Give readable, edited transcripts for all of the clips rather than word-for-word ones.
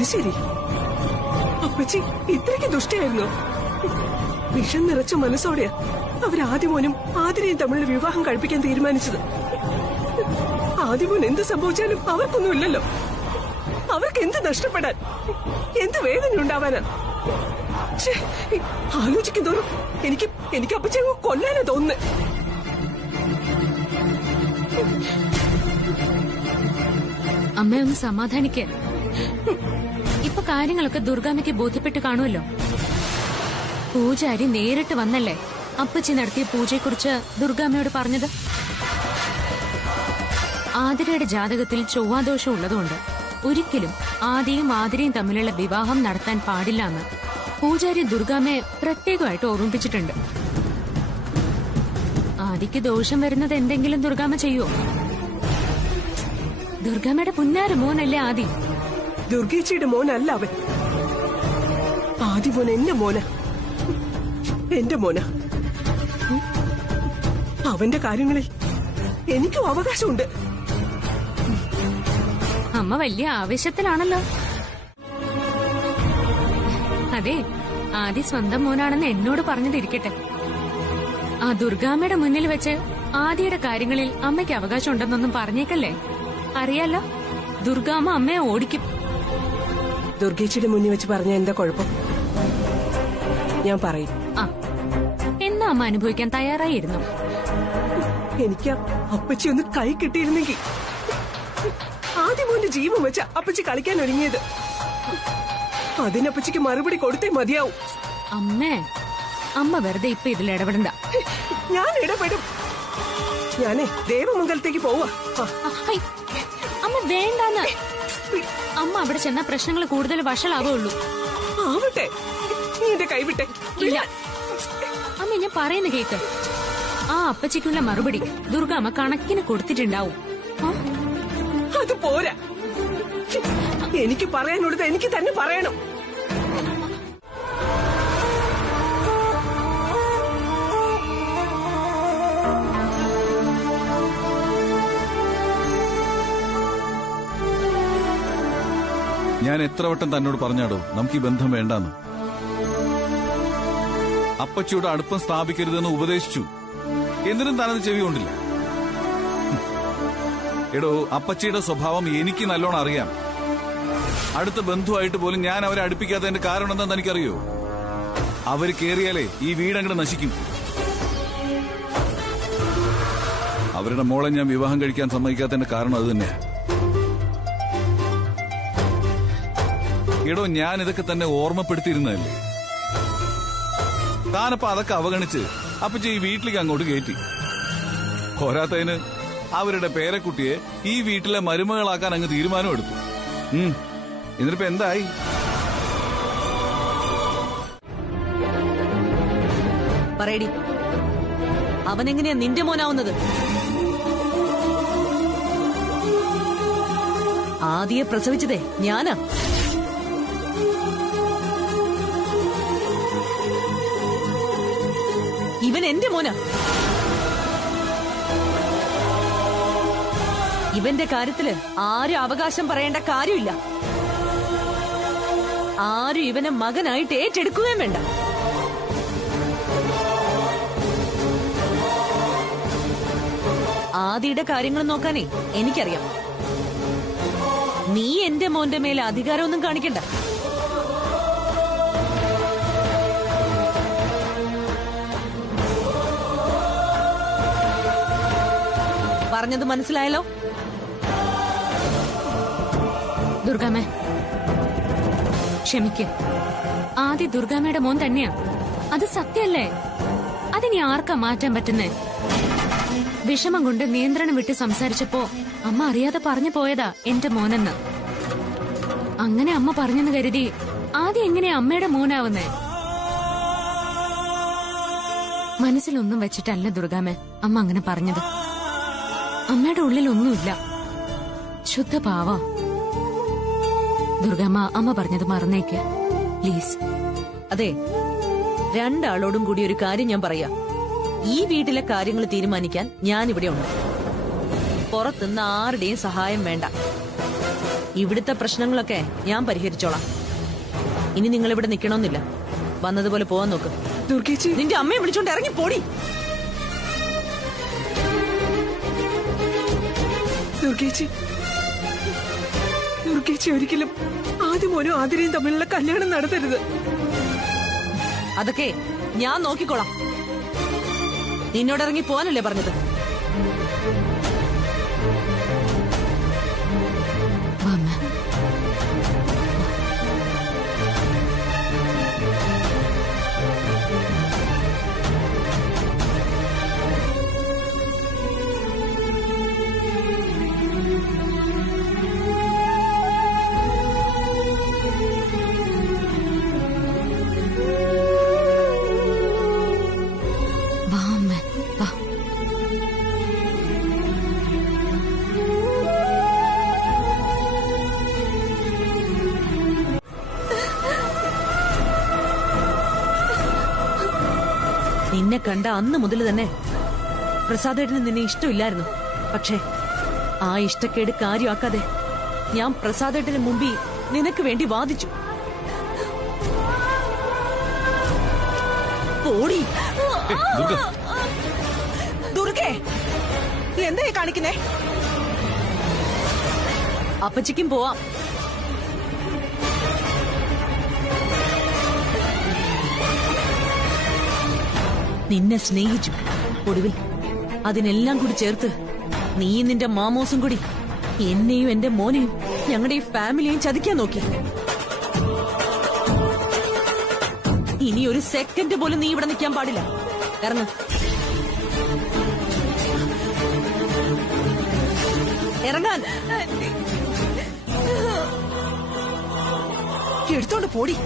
അത് ശരി. അപ്പച്ചി ഇത്രയ്ക്ക് ദുഷ്ടയായിരുന്നു. വിഷം നിറച്ച മനസ്സോടെയാ അവരാദ്യമോനും ആതിരയും തമ്മിൽ വിവാഹം കഴിപ്പിക്കാൻ തീരുമാനിച്ചത്. ആദ്യമോൻ എന്ത് സംഭവിച്ചാലും അവർക്കൊന്നുമില്ലല്ലോ. അവർക്ക് എന്ത് നഷ്ടപ്പെടാൻ, എന്ത് വേദന ഉണ്ടാവാനാ? ആലോചിക്കും തോറും എനിക്ക് അപ്പച്ചി കൊല്ലാനാ തോന്നുന്നു. അമ്മയൊന്ന് സമാധാനിക്ക. ഇപ്പൊ കാര്യങ്ങളൊക്കെ ദുർഗാമ്മയ്ക്ക് ബോധ്യപ്പെട്ട് കാണുമല്ലോ. പൂജാരി നേരിട്ട് വന്നല്ലേ അപ്പച്ചി നടത്തിയ പൂജയെക്കുറിച്ച് ദുർഗാമ്മയോട് പറഞ്ഞത്. ആതിരയുടെ ജാതകത്തിൽ ചൊവ്വാദോഷം ഉള്ളതുകൊണ്ട് ഒരിക്കലും ആദിയും ആതിരയും തമ്മിലുള്ള വിവാഹം നടത്താൻ പാടില്ല എന്ന് പൂജാരി ദുർഗാമ്മയെ പ്രത്യേകമായിട്ട് ഓർമ്മിപ്പിച്ചിട്ടുണ്ട്. ആദിക്ക് ദോഷം വരുന്നത് എന്തെങ്കിലും ദുർഗാമ്മ ചെയ്യുവോ? ദുർഗാമ്മയുടെ പുന്നാര മോനല്ലേ ആദി. ദുർഗേച്ചിയുടെ മോനല്ല അവൻ. ആദി മോൻ എന്റെ മോന, എന്റെ മോന. അവന്റെ കാര്യങ്ങളിൽ എനിക്കും അവകാശമുണ്ട്. അമ്മ വലിയ ആവേശത്തിലാണല്ലോ. അതെ, ആദി സ്വന്തം മോനാണെന്ന് എന്നോട് പറഞ്ഞതിരിക്കട്ടെ. ആ ദുർഗാമ്മയുടെ മുന്നിൽ വെച്ച് ആദിയുടെ കാര്യങ്ങളിൽ അമ്മയ്ക്ക് അവകാശം ഉണ്ടെന്നൊന്നും പറഞ്ഞേക്കല്ലേ. അറിയാലോ, ദുർഗാമ്മ അമ്മയെ ഓടിക്കും. ദുർഗേച്ചിയുടെ മുന്നിൽ വെച്ച് പറഞ്ഞ എന്താ കുഴപ്പം? ഞാൻ പറയും. ആ, എന്നാ അമ്മ അനുഭവിക്കാൻ തയ്യാറായിരുന്നു. എനിക്ക് അപ്പച്ചി ഒന്ന് കൈ കിട്ടിയിരുന്നെങ്കിൽ. ആദ്യം മോന്റെ ജീവൻ വെച്ച അപ്പച്ചി കളിക്കാൻ ഒരുങ്ങിയത്. അതിനപ്പച്ചിക്ക് മറുപടി കൊടുത്തേ മതിയാവും. അമ്മ വെറുതെ ഇപ്പൊ ഇതിൽ ഇടപെടണ്ട. ഞാൻ ഇടപെടും. ഞാനേ ദേവമംഗലത്തേക്ക് പോവാ. അമ്മ വേണ്ടാന്ന്. അമ്മ അവിടെ ചെന്ന പ്രശ്നങ്ങൾ കൂടുതൽ വഷളാവുള്ളൂ. ആവട്ടെ, നീ എന്റെ കൈവിട്ടെ. ഇല്ല അമ്മ, ഞാൻ പറയുന്ന കേക്ക്. ആ അപ്പച്ചിക്കുള്ള മറുപടി ദുർഗാമ്മ കണക്കിന് കൊടുത്തിട്ടുണ്ടാവും. അത് പോരാ. എനിക്ക് പറയാനുള്ളത് എനിക്ക് തന്നെ പറയണം. ഞാൻ എത്ര വട്ടം തന്നോട് പറഞ്ഞാടോ നമുക്ക് ഈ ബന്ധം വേണ്ടാന്ന്. അപ്പച്ചിയുടെ അടുപ്പം സ്ഥാപിക്കരുതെന്ന് ഉപദേശിച്ചു. എന്നിട്ടും താനത് ചെവി കൊണ്ടില്ല. എടോ, അപ്പച്ചിയുടെ സ്വഭാവം എനിക്ക് നല്ലോണം അറിയാം. അടുത്ത ബന്ധുവായിട്ട് പോലും ഞാൻ അവരെ അടുപ്പിക്കാത്തതിന്റെ കാരണം എന്താണെന്ന് എനിക്കറിയോ? അവര് കേറിയാലേ ഈ വീടങ്ങട് നശിക്കും. അവരുടെ മോളെ ഞാൻ വിവാഹം കഴിക്കാൻ സമ്മതിക്കാത്തതിന്റെ കാരണം അത് തന്നെയാ. എടോ, ഞാൻ ഇതൊക്കെ തന്നെ ഓർമ്മപ്പെടുത്തിയിരുന്നതല്ലേ. താനപ്പ അതൊക്കെ അവഗണിച്ച് അപ്പച്ചി ഈ വീട്ടിലേക്ക് അങ്ങോട്ട് കയറ്റി. പോരാത്തതിന് അവരുടെ പേരക്കുട്ടിയെ ഈ വീട്ടിലെ മരുമകളാക്കാൻ അങ്ങ് തീരുമാനമെടുത്തു. എന്നിട്ടിപ്പോ എന്തായി? പറയടി, അവനെങ്ങനെയാ നിന്റെ മോനാവുന്നത്? ആദിയെ പ്രസവിച്ചതേ ഞാനാ. ഇവൻ എന്റെ മോനാ. ഇവന്റെ കാര്യത്തില് ആരും അവകാശം പറയേണ്ട കാര്യമില്ല. ആരും ഇവനെ മകനായിട്ട് ഏറ്റെടുക്കുകയും വേണ്ട. ആദിയുടെ കാര്യങ്ങൾ നോക്കാനേ എനിക്കറിയാം. നീ എന്റെ മോന്റെ മേലെ അധികാരമൊന്നും കാണിക്കണ്ട. പറഞ്ഞത് മനസ്സിലായല്ലോ? ദുർഗാമ്മ ക്ഷമിക്ക്. ആദ്യ ദുർഗാമ്മയുടെ മോൻ തന്നെയാ. അത് സത്യല്ലേ? അതിനി ആർക്കാ മാറ്റാൻ പറ്റുന്നേ? വിഷമം കൊണ്ട് നിയന്ത്രണം വിട്ട് സംസാരിച്ചപ്പോ അമ്മ അറിയാതെ പറഞ്ഞു പോയതാ എന്റെ മോനെന്ന്. അങ്ങനെ അമ്മ പറഞ്ഞെന്ന് കരുതി ആദ്യം എങ്ങനെയാ അമ്മയുടെ മോനാവുന്നേ? മനസ്സിലൊന്നും വെച്ചിട്ടല്ല ദുർഗാമ്മ അമ്മ അങ്ങനെ പറഞ്ഞത്. അമ്മയുടെ ഉള്ളിലൊന്നുമില്ല, ശുദ്ധ പാവ. ദുർഗാമ്മ അമ്മ പറഞ്ഞത് മറന്നേക്ക് പ്ലീസ്. അതെ, രണ്ടാളോടും കൂടി ഒരു കാര്യം ഞാൻ പറയാം. ഈ വീട്ടിലെ കാര്യങ്ങൾ തീരുമാനിക്കാൻ ഞാൻ ഇവിടെ ഉണ്ട്. പുറത്തുനിന്ന് ആരുടെയും സഹായം വേണ്ട. ഇവിടുത്തെ പ്രശ്നങ്ങളൊക്കെ ഞാൻ പരിഹരിച്ചോളാം. ഇനി നിങ്ങൾ ഇവിടെ നിൽക്കണമെന്നില്ല. വന്നതുപോലെ പോവാൻ നോക്ക്. ദുർഗേച്ചി, നിന്റെ അമ്മയെ വിളിച്ചോണ്ട് ഇറങ്ങി പോടി. ദുർഗേച്ചി, ദുർഗേച്ചി ഒരിക്കലും ആദ്യമോനും ആതിരയും തമ്മിലുള്ള കല്യാണം നടത്തരുത്. അതൊക്കെ ഞാൻ നോക്കിക്കോളാം. നിന്നോട് ഇറങ്ങി പോവാനല്ലേ പറഞ്ഞത്? വാ അമ്മ. വാ അമ്മ, വാ. നിന്നെ കണ്ട അന്ന് മുതൽ തന്നെ പ്രസാദേട്ടന് നിന്നെ ഇഷ്ടമില്ലായിരുന്നു. പക്ഷേ ആ ഇഷ്ടക്കേട് കാര്യമാക്കാതെ ഞാൻ പ്രസാദേട്ടന് മുമ്പിൽ നിനക്ക് വേണ്ടി വാദിച്ചു. പോടി. ദുർഗ, ദുർഗേ, എന്താ കാണിക്കുന്നേ? അപ്പച്ചിക്കും പോവാം. നിന്നെ സ്നേഹിച്ചു. ഒടുവിൽ അതിനെല്ലാം കൂടി ചേർത്ത് നീയും നിന്റെ മാമോസും കൂടി എന്നെയും എന്റെ മോനെയും ഞങ്ങളുടെ ഈ ഫാമിലിയെയും ചതിക്കാൻ നോക്കി. ഇനി ഒരു സെക്കൻഡ് പോലും നീ ഇവിടെ നിൽക്കാൻ പാടില്ല. ഇറങ്ങ്. ഇറങ്ങാൻ. എടുത്തോണ്ട് പോടി.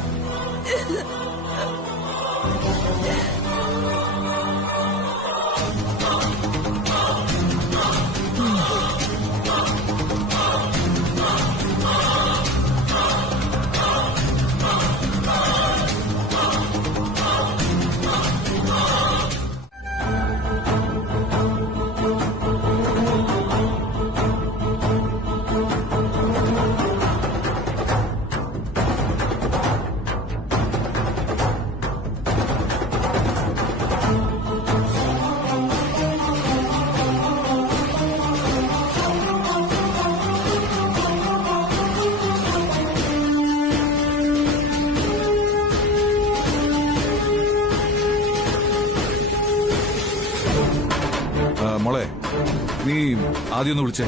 മോളെ, നീ ആദ്യം ഒന്ന് വിളിച്ചേ.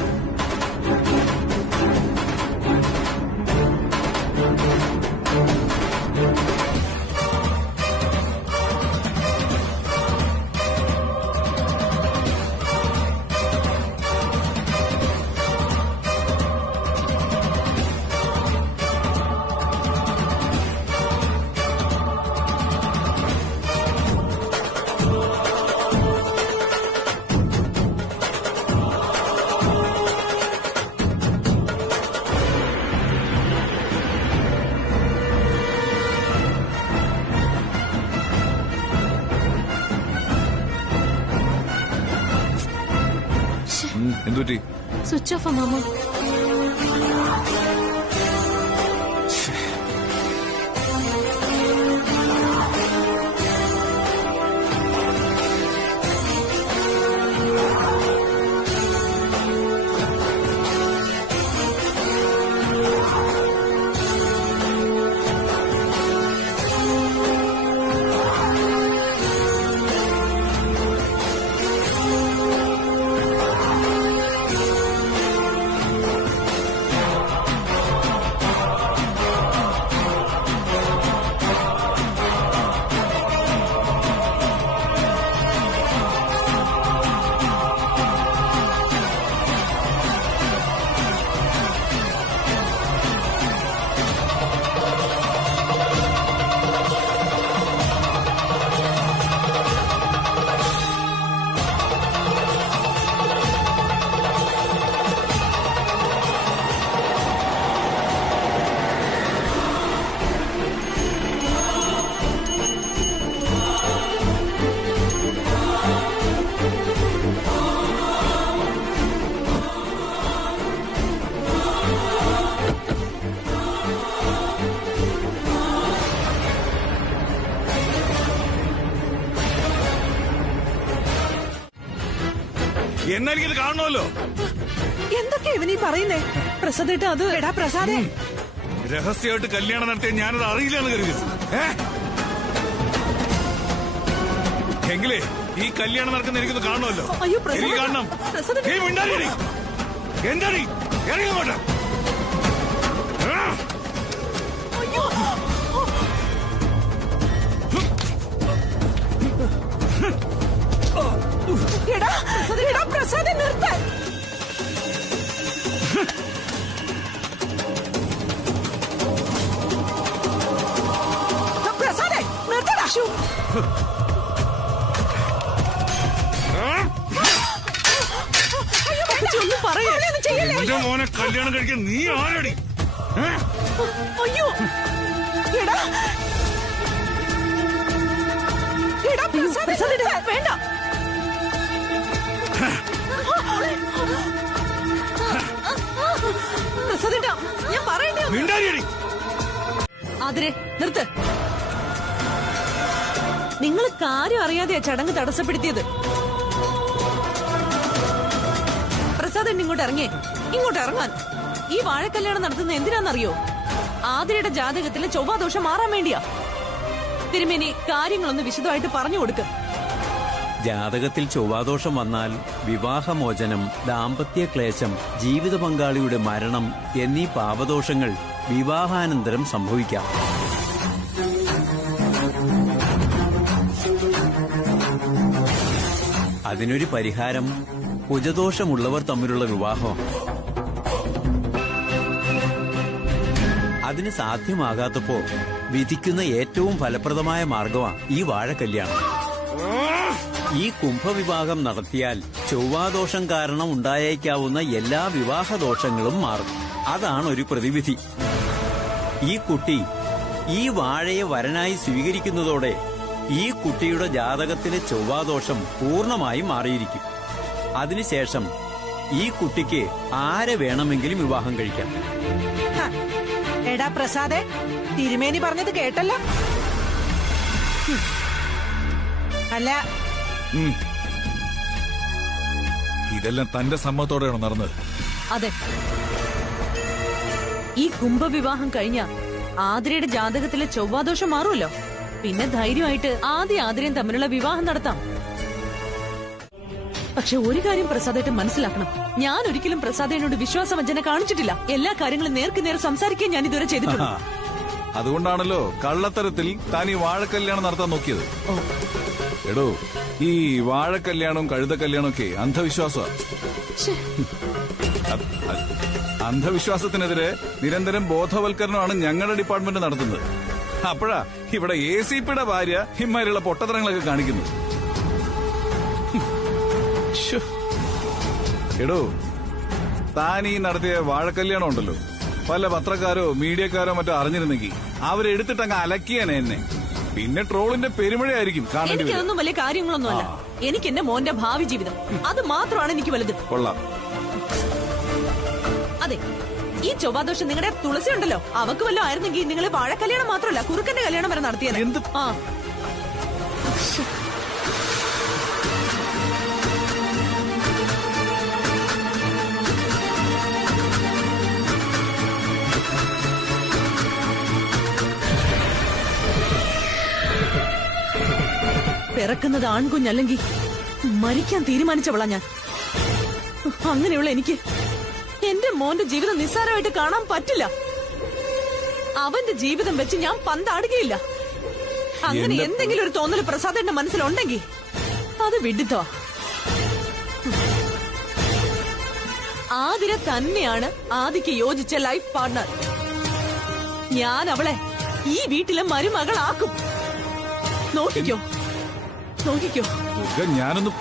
എന്തുപറ്റി? Switch off mama. എന്നെനിക്കിത് കാണണമല്ലോ. എന്തൊക്കെ ഇവനീ പറയുന്നേ? പ്രസാദേട്ട അത് എടാ പ്രസാദേ, രഹസ്യമായിട്ട് കല്യാണം നടത്തിയ ഞാനത് അറിയില്ലെന്ന് കരുതി. എങ്കിലേ ഈ കല്യാണം നടക്കുന്ന എനിക്കൊന്ന് കാണണമല്ലോ. അയ്യോ, പ്രസാദ്. എനിക്ക് കാണണം. പ്രസാദ്. നീ മിണ്ടാതിരി. എന്താടി ഇറങ്ങിങ്ങോട്ട്. എടാ പ്രസാദേ, നിർത്താൻ. പ്രസാദേ, നിർത്തടാ. ഒന്നും പറയേ. എന്റെ മോനെ കല്യാണം കഴിക്കാൻ നീ ആരടി? അയ്യോ, എടാ പ്രസാദേ, വേണ്ട. പ്രസാദേട്ടാ, ഞാൻ പറയണ്ടേ? മിണ്ടാതിരി. ആതിരെ, നിർത്ത്. നിങ്ങൾ കാര്യം അറിയാതെയാ ചടങ്ങ് തടസ്സപ്പെടുത്തിയത്. പ്രസാദൻ ഇങ്ങോട്ട് ഇറങ്ങിയേ. ഇങ്ങോട്ട് ഇറങ്ങാൻ. ഈ വാഴക്കല്യാണം നടത്തുന്നത് എന്തിനാണെന്നറിയോ? ആതിരയുടെ ജാതകത്തിലെ ചൊവ്വാദോഷം മാറാൻ വേണ്ടിയാ. തിരുമേനി കാര്യങ്ങളൊന്ന് വിശദമായിട്ട് പറഞ്ഞു കൊടുക്ക്. ജാതകത്തിൽ ചൊവ്വാദോഷം വന്നാൽ വിവാഹമോചനം, ദാമ്പത്യ ക്ലേശം, ജീവിത പങ്കാളിയുടെ മരണം എന്നീ പാപദോഷങ്ങൾ വിവാഹാനന്തരം സംഭവിക്കാം. അതിനൊരു പരിഹാരം കുജദോഷമുള്ളവർ തമ്മിലുള്ള വിവാഹം. അതിന് സാധ്യമാകാത്തപ്പോ വിധിക്കുന്ന ഏറ്റവും ഫലപ്രദമായ മാർഗമാണ് ഈ വാഴക്കല്യാണം. ഈ കുംഭവിവാഹം നടത്തിയാൽ ചൊവ്വാദോഷം കാരണം ഉണ്ടായേക്കാവുന്ന എല്ലാ വിവാഹദോഷങ്ങളും മാറും. അതാണ് ഒരു പ്രതിവിധി. ഈ കുട്ടി ഈ വാഴയെ വരനായി സ്വീകരിക്കുന്നതോടെ ഈ കുട്ടിയുടെ ജാതകത്തിലെ ചൊവ്വാദോഷം പൂർണ്ണമായി മാറിയിരിക്കും. അതിനുശേഷം ഈ കുട്ടിക്ക് ആരെ വേണമെങ്കിലും വിവാഹം കഴിക്കാം. എടാ പ്രസാദേ, തിരുമേനി പറഞ്ഞത് കേട്ടല്ലോ. അല്ല, ഇതെല്ലാം തന്റെ സമ്മതത്തോടെയാണോ നടന്നത്? അതെ. ഈ കുംഭവിവാഹം കഴിഞ്ഞ ആതിരയുടെ ജാതകത്തിലെ ചൊവ്വാദോഷം മാറുമല്ലോ. പിന്നെ ധൈര്യമായിട്ട് ആതിരയും തമ്മിലുള്ള വിവാഹം നടത്താം. പക്ഷെ ഒരു കാര്യം പ്രസാദേട്ടൻ മനസ്സിലാക്കണം. ഞാൻ ഒരിക്കലും പ്രസാദേനോട് വിശ്വാസവഞ്ചന കാണിച്ചിട്ടില്ല. എല്ലാ കാര്യങ്ങളും നേർക്ക് നേരെ സംസാരിക്കാൻ ഞാൻ ഇതുവരെ ചെയ്തിട്ടുണ്ട്. അതുകൊണ്ടാണല്ലോ കള്ളത്തരത്തിൽ താൻ ഈ വാഴക്കല്യാണം നടത്താൻ നോക്കിയത്. എടോ, ഈ വാഴക്കല്യാണവും കഴുതക്കല്യാണവും ഒക്കെ അന്ധവിശ്വാസമാണ്. അന്ധവിശ്വാസത്തിനെതിരെ നിരന്തരം ബോധവൽക്കരണമാണ് ഞങ്ങളുടെ ഡിപ്പാർട്ട്മെന്റ് നടത്തുന്നത്. അപ്പോഴാ ഇവിടെ ACPയുടെ ഭാര്യ ഇമ്മാരിയുള്ള പൊട്ടത്തരങ്ങളൊക്കെ കാണിക്കുന്നത്. എടോ, താൻ ഈ നടത്തിയ വാഴക്കല്യാണം ഉണ്ടല്ലോ, പല പത്രക്കാരോ മീഡിയക്കാരോ മറ്റോ അറിഞ്ഞിരുന്നെങ്കിൽ അവരെടുത്തിട്ടങ്ങ് അലക്കിയാനെ എന്നെ. പിന്നെ ട്രോളിന്റെ പെരുമഴയായിരിക്കും കാണേണ്ടി. എനിക്കതൊന്നും വലിയ കാര്യങ്ങളൊന്നുമല്ല. എനിക്ക് എന്റെ മോന്റെ ഭാവി ജീവിതം, അത് മാത്രമാണ് എനിക്ക് വലുത്. കൊള്ളാം. അതെ, ഈ ചൊവ്വാദോഷം നിങ്ങളുടെ തുളസി ഉണ്ടല്ലോ, അവക്ക് വല്ലതും ആയിരുന്നെങ്കിൽ നിങ്ങൾ വാഴക്കല്യാണം മാത്രമല്ല കുറുക്കന്റെ കല്യാണം വരെ നടത്തിയത്. എന്ത്? ആ, പിറക്കുന്നത് ആൺകുഞ്ഞല്ലെങ്കിൽ മരിക്കാൻ തീരുമാനിച്ചവളാ ഞാൻ. അങ്ങനെയുള്ള എനിക്ക് എന്റെ മോന്റെ ജീവിതം നിസ്സാരമായിട്ട് കാണാൻ പറ്റില്ല. അവന്റെ ജീവിതം വെച്ച് ഞാൻ പന്താടുകയില്ല. അങ്ങനെ എന്തെങ്കിലും ഒരു തോന്നൽ പ്രസാദേന്റെ മനസ്സിലുണ്ടെങ്കിൽ അത് വിഡിത്തോ. ആതിര തന്നെയാണ് ആദിക്ക് യോജിച്ച ലൈഫ് പാർട്ണർ. ഞാൻ അവളെ ഈ വീട്ടിലെ മരുമകളാക്കും. നോക്കിക്കോ, നോക്കിക്കോ. ഞാനൊന്ന്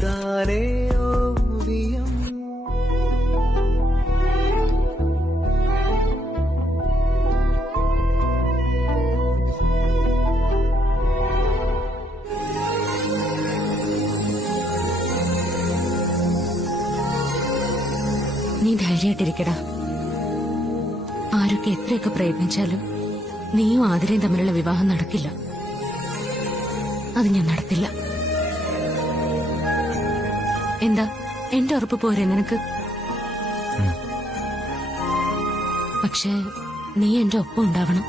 നീതാനേ ഓവിയം. നീ ധൈര്യമായിട്ടിരിക്കടാ. ആരൊക്കെ എത്രയൊക്കെ പ്രയത്നിച്ചാലും നീയും ആതിരയും തമ്മിലുള്ള വിവാഹം നടക്കില്ല. അത് ഞാൻ നടത്തില്ല. എന്താ എന്റെ ഉറപ്പ് പോരെ നിനക്ക്? പക്ഷേ നീ എന്റെ ഒപ്പം ഉണ്ടാവണം.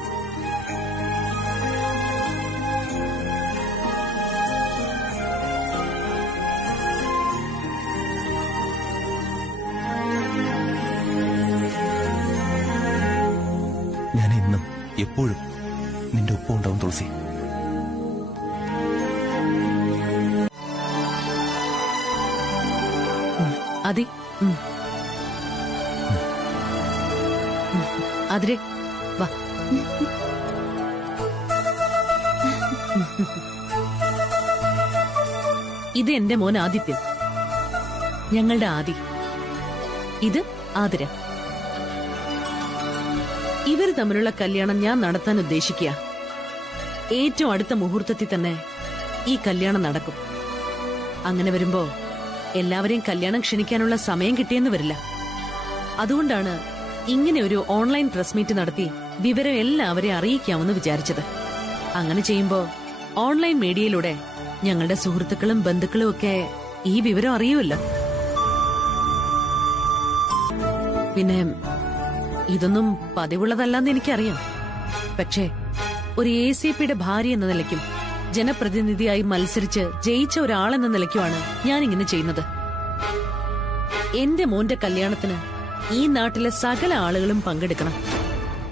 ഞാൻ എന്നും എപ്പോഴും നിന്റെ ഒപ്പം ഉണ്ടാവും തുളസി. അതി അതിരെ വാ. ഇത് എന്റെ മോൻ ആദിത്യൻ, ഞങ്ങളുടെ ആദി. ഇത് ആതിര. ഇവർ തമ്മിലുള്ള കല്യാണം ഞാൻ നടത്താൻ ഉദ്ദേശിക്കുക. ഏറ്റവും അടുത്ത മുഹൂർത്തത്തിൽ തന്നെ ഈ കല്യാണം നടക്കും. അങ്ങനെ വരുമ്പോ എല്ലാവരെയും കല്യാണം ക്ഷണിക്കാനുള്ള സമയം കിട്ടിയെന്ന് വരില്ല. അതുകൊണ്ടാണ് ഇങ്ങനെ ഒരു ഓൺലൈൻ പ്രസ് മീറ്റ് നടത്തി വിവരം എല്ലാവരെയും അറിയിക്കാമെന്ന് വിചാരിച്ചത്. അങ്ങനെ ചെയ്യുമ്പോ ഓൺലൈൻ മീഡിയയിലൂടെ ഞങ്ങളുടെ സുഹൃത്തുക്കളും ബന്ധുക്കളും ഒക്കെ ഈ വിവരം അറിയുമല്ലോ. പിന്നെ ഇതൊന്നും പതിവുള്ളതല്ലെന്ന് എനിക്കറിയാം. പക്ഷേ ഒരു ACPയുടെ ഭാര്യ എന്ന നിലയ്ക്കും ജനപ്രതിനിധിയായി മത്സരിച്ച് ജയിച്ച ഒരാളെന്ന നിലയ്ക്കുമാണ് ഞാനിങ്ങനെ ചെയ്യുന്നത്. എന്റെ മോന്റെ കല്യാണത്തിന് ഈ നാട്ടിലെ സകല ആളുകളും പങ്കെടുക്കണം.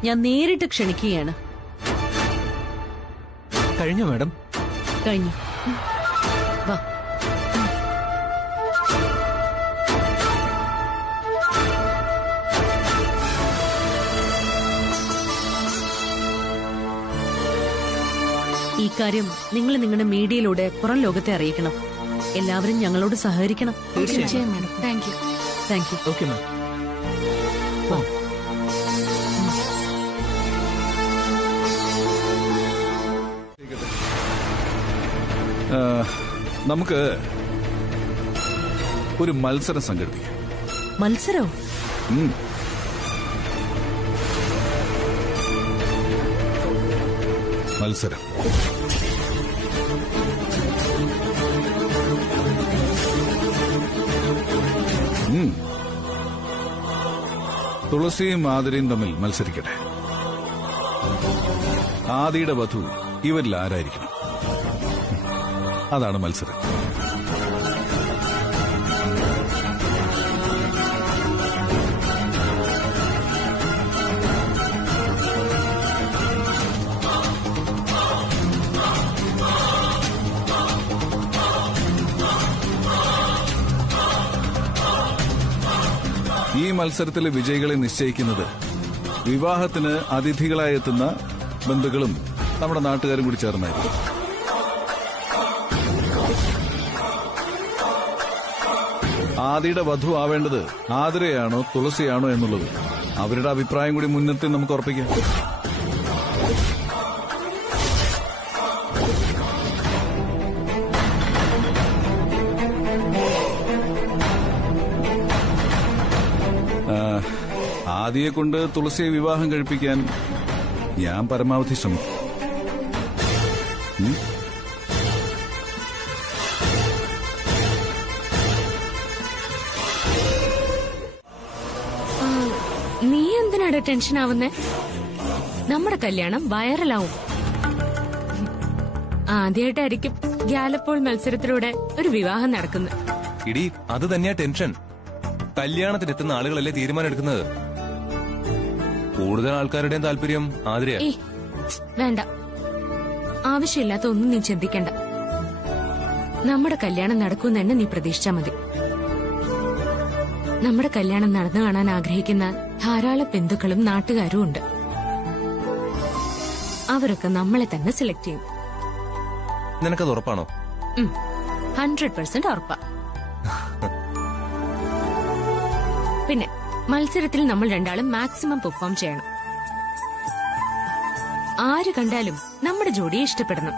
ഞാൻ നേരിട്ട് ക്ഷണിക്കുകയാണ്. കഴിഞ്ഞോ മാഡം? കഴിഞ്ഞു. വാ. ഈ കാര്യം നിങ്ങൾ നിങ്ങളുടെ മീഡിയയിലൂടെ പുറം ലോകത്തെ അറിയിക്കണം. എല്ലാവരും ഞങ്ങളോട് സഹകരിക്കണം. തീർച്ചയായും madam. Thank you. Thank you. Okay ma'am. നമുക്ക് ഒരു മത്സരം സംഘടിപ്പിക്കാം. മത്സരോ? മത്സരം. തുളസിയും ആതിരയും തമ്മിൽ മത്സരിക്കട്ടെ. ആദിയുടെ വധു ഇവരിൽ ആരായിരിക്കണം? അതാണ് മത്സരം. ഈ മത്സരത്തിലെ വിജയികളെ നിശ്ചയിക്കുന്നത് വിവാഹത്തിന് അതിഥികളായി എത്തുന്ന ബന്ധുക്കളും നമ്മുടെ നാട്ടുകാരും കൂടി ചേർന്നായിരിക്കും. ആദിയുടെ വധു ആവേണ്ടത് ആതിരയാണോ തുളസിയാണോ എന്നുള്ളത് അവരുടെ അഭിപ്രായം കൂടി മുൻനിർത്തി നമുക്ക് ഉറപ്പിക്കാം. ആദിയെ കൊണ്ട് തുളസിയെ വിവാഹം കഴിപ്പിക്കാൻ ഞാൻ പരമാവധി ശ്രമിക്കും. നീ എന്തിനാണ് ടെൻഷൻ ആവുന്നേ? നമ്മുടെ കല്യാണം വൈറലാവും. ആദ്യമായിട്ടായിരിക്കും ഗ്യാലപ്പോൾ മത്സരത്തിലൂടെ ഒരു വിവാഹം നടക്കുന്നത്. ഇടി അത് തന്നെയാ ടെൻഷൻ. കല്യാണത്തിനെത്തുന്ന ആളുകളല്ലേ തീരുമാനം എടുക്കുന്നത്. കൂടുതൽ ആൾക്കാരുടെയും താല്പര്യം ആതിരയാ. വേണ്ട, ആവശ്യമില്ലാത്ത ഒന്നും നീ ചിന്തിക്കണ്ട. നമ്മുടെ കല്യാണം നടക്കുമെന്ന് തന്നെ നീ പ്രതീക്ഷിച്ചാ മതി. നമ്മുടെ കല്യാണം നടന്നു കാണാൻ ആഗ്രഹിക്കുന്ന ധാരാളം ബന്ധുക്കളും നാട്ടുകാരും ഉണ്ട്. അവരൊക്കെ നമ്മളെ തന്നെ സെലക്ട് ചെയ്യും. നിനക്കത് ഉറപ്പാണോ? 100% ഉറപ്പാ. പിന്നെ മത്സരത്തിൽ നമ്മൾ രണ്ടാളും മാക്സിമം പെർഫോം ചെയ്യണം. ആര് കണ്ടാലും നമ്മുടെ ജോഡിയെ ഇഷ്ടപ്പെടണം.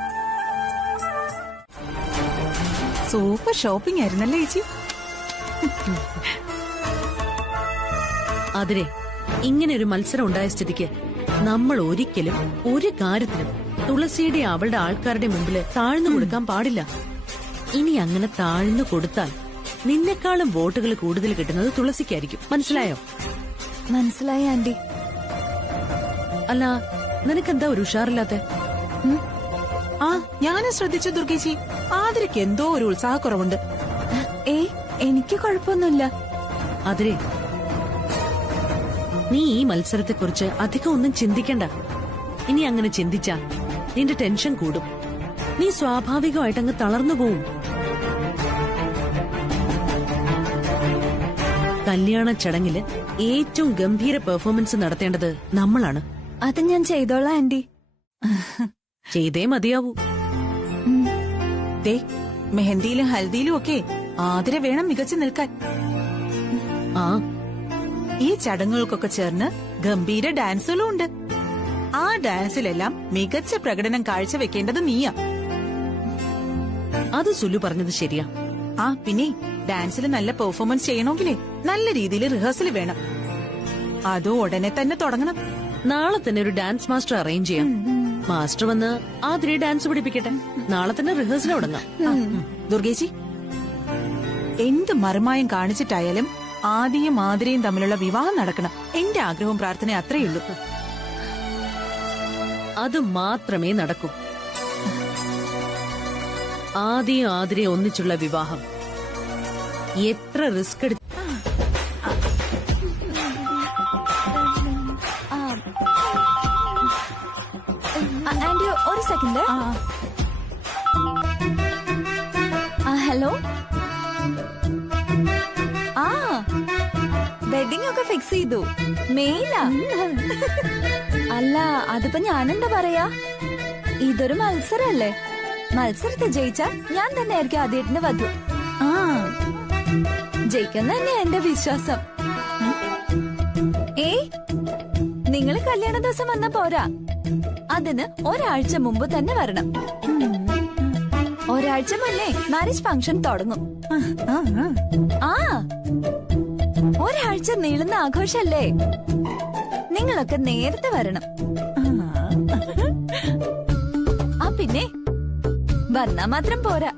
സൂപ്പർ ഷോപ്പിംഗ് ആയിരുന്നല്ലേ ചേച്ചി? അതിരെ ഇങ്ങനെ ഒരു മത്സരം ഉണ്ടായ സ്ഥിതിക്ക് നമ്മൾ ഒരിക്കലും ഒരു കാര്യത്തിലും തുളസിയുടെ അവളുടെ ആൾക്കാരുടെ മുമ്പില് താഴ്ന്നു കൊടുക്കാൻ പാടില്ല. ഇനി അങ്ങനെ താഴ്ന്നു കൊടുത്താൽ നിന്നെക്കാളും വോട്ടുകൾ കൂടുതൽ കിട്ടുന്നത് തുളസിക്കായിരിക്കും. മനസ്സിലായോ? മനസ്സിലായി ആന്റി. അല്ല, നിനക്കെന്താ ഒരു ഉഷാറില്ലാത്ത? ആ, ഞാനും ശ്രദ്ധിച്ചു ദുർഗേച്ചി. ആതിരയ്ക്ക് എന്തോ ഒരു ഉത്സാഹക്കുറവുണ്ട്. എനിക്ക് കുഴപ്പമൊന്നുമില്ല. അതിരെ, നീ ഈ മത്സരത്തെക്കുറിച്ച് അധികം ഒന്നും ചിന്തിക്കണ്ട. ഇനി അങ്ങനെ ചിന്തിച്ചാ നിന്റെ ടെൻഷൻ കൂടും. നീ സ്വാഭാവികമായിട്ട് അങ്ങ് തളർന്നു പോവും. കല്യാണ ചടങ്ങില് ഏറ്റവും ഗംഭീര പെർഫോമൻസ് നടത്തേണ്ടത് നമ്മളാണ്. അത് ഞാൻ ചെയ്തോളാം ആന്റി. ചെയ്തേ മതിയാവൂ. മെഹന്തിയിലും ഹൽദിയിലും ഒക്കെ ആതിര വേണം മികച്ചു നിൽക്കാൻ. ആ, ഈ ചടങ്ങുകൾക്കൊക്കെ ചേർന്ന് ഗംഭീര ഡാൻസുകളും ഉണ്ട്. ആ ഡാൻസിലെല്ലാം മികച്ച പ്രകടനം കാഴ്ചവെക്കേണ്ടത് നീയാ. അത് സുലു പറഞ്ഞത് ശരിയാ. ആ, പിന്നെ ഡാൻസിൽ നല്ല പെർഫോമൻസ് ചെയ്യണമെങ്കിലേ നല്ല രീതിയിൽ റിഹേഴ്സൽ വേണം. അതും ഉടനെ തന്നെ തുടങ്ങണം. നാളെ തന്നെ ഒരു ഡാൻസ് മാസ്റ്റർ അറേഞ്ച് ചെയ്യാം. മാസ്റ്റർ വന്ന് ആതിരെ ഡാൻസ് പഠിപ്പിക്കട്ടെ. നാളെ തന്നെ റിഹേഴ്സൽ തുടങ്ങാം. ദുർഗേച്ചി, എന്ത് മറുമായം കാണിച്ചിട്ടായാലും ആദിയും ആതിരയും തമ്മിലുള്ള വിവാഹം നടക്കണം. എന്റെ ആഗ്രഹവും പ്രാർത്ഥന അത്രയുള്ളൂ. അത് മാത്രമേ നടക്കൂ. ആദിയും ആതിരയും ഒന്നിച്ചുള്ള വിവാഹം എത്ര റിസ്ക് എടുത്ത് ആന്റി ഒരു സെക്കൻഡ്. ഹലോ. ആ, വെഡിങ് ഒക്കെ ഫിക്സ് ചെയ്തു. മെയിലാ. അല്ല, അതിപ്പോ ഞാനെന്താ പറയാ, ഇതൊരു മത്സരല്ലേ. മത്സരത്തിൽ ജയിച്ചാൽ ഞാൻ തന്നെ ആയിരിക്കും ആദ്യേട്ടന്റെ വധു. ആ, ജയിക്കുന്ന തന്നെ എന്റെ വിശ്വാസം. ഏയ്, നിങ്ങള് കല്യാണ ദിവസം വന്ന പോരാ, അതിന് ഒരാഴ്ച മുമ്പ് തന്നെ വരണം. ഒരാഴ്ച മുന്നേ മാരേജ് ഫംഗ്ഷൻ തുടങ്ങും. ആ, ഒരാഴ്ച നീളുന്ന ആഘോഷല്ലേ. നിങ്ങളൊക്കെ നേരത്തെ വരണം. ആ, പിന്നെ വന്നാ മാത്രം പോരാ,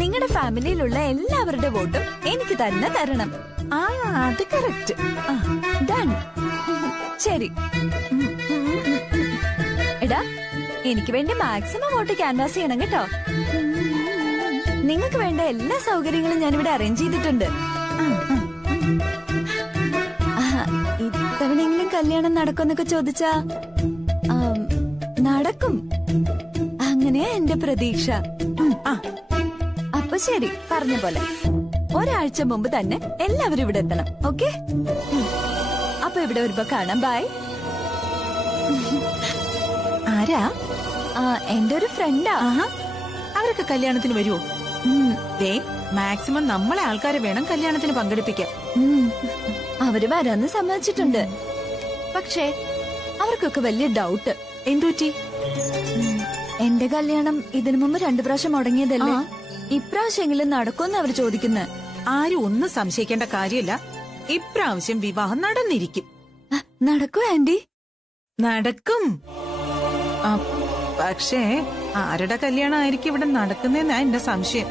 നിങ്ങളുടെ ഫാമിലിയിലുള്ള എല്ലാവരുടെ വോട്ടും എനിക്ക് തന്നെ തരണം. ആ, അത് കറക്റ്റ്. ഡൺ. ശരി. എടാ, എനിക്ക് വേണ്ടി മാക്സിമം വോട്ട് ക്യാൻവാസ് ചെയ്യണം കേട്ടോ. നിങ്ങൾക്ക് വേണ്ട എല്ലാ സൗകര്യങ്ങളും ഞാനിവിടെ അറേഞ്ച് ചെയ്തിട്ടുണ്ട്. ഇത്തവണെങ്കിലും കല്യാണം നടക്കുമെന്നൊക്കെ ചോദിച്ചാ നടക്കും. അങ്ങനെയാ എന്റെ പ്രതീക്ഷ. അപ്പൊ ശരി, പറഞ്ഞ പോലെ ഒരാഴ്ച മുമ്പ് തന്നെ എല്ലാവരും ഇവിടെ എത്തണം. ഓക്കെ? അപ്പൊ ഇവിടെ വരുമ്പോ കാണാം. ബൈ. ആരാ? എന്റെ ഒരു ഫ്രണ്ടാ. അവരൊക്കെ കല്യാണത്തിന് വരുമോ? മാക്സിമം നമ്മളെ ആൾക്കാരെ വേണം കല്യാണത്തിന് പങ്കെടുപ്പിക്കാൻ. അവര് വരാന്ന് സമ്മതിച്ചിട്ടുണ്ട്. പക്ഷേ അവർക്കൊക്കെ വലിയ ഡൗട്ട്. എന്തുപറ്റി? എന്റെ കല്യാണം ഇതിനു മുമ്പ് 2 പ്രാവശ്യം മുടങ്ങിയതല്ലേ, ഇപ്രാവശ്യമെങ്കിലും നടക്കുമെന്ന് അവർ ചോദിക്കുന്നത്. ആരും ഒന്നും സംശയിക്കേണ്ട കാര്യമില്ല. ഇപ്രാവശ്യം വിവാഹം നടന്നിരിക്കും. നടക്കും ആന്റി? നടക്കും. പക്ഷേ ആരുടെ കല്യാണം ആയിരിക്കും ഇവിടെ നടക്കുന്നതെന്നാ എന്റെ സംശയം.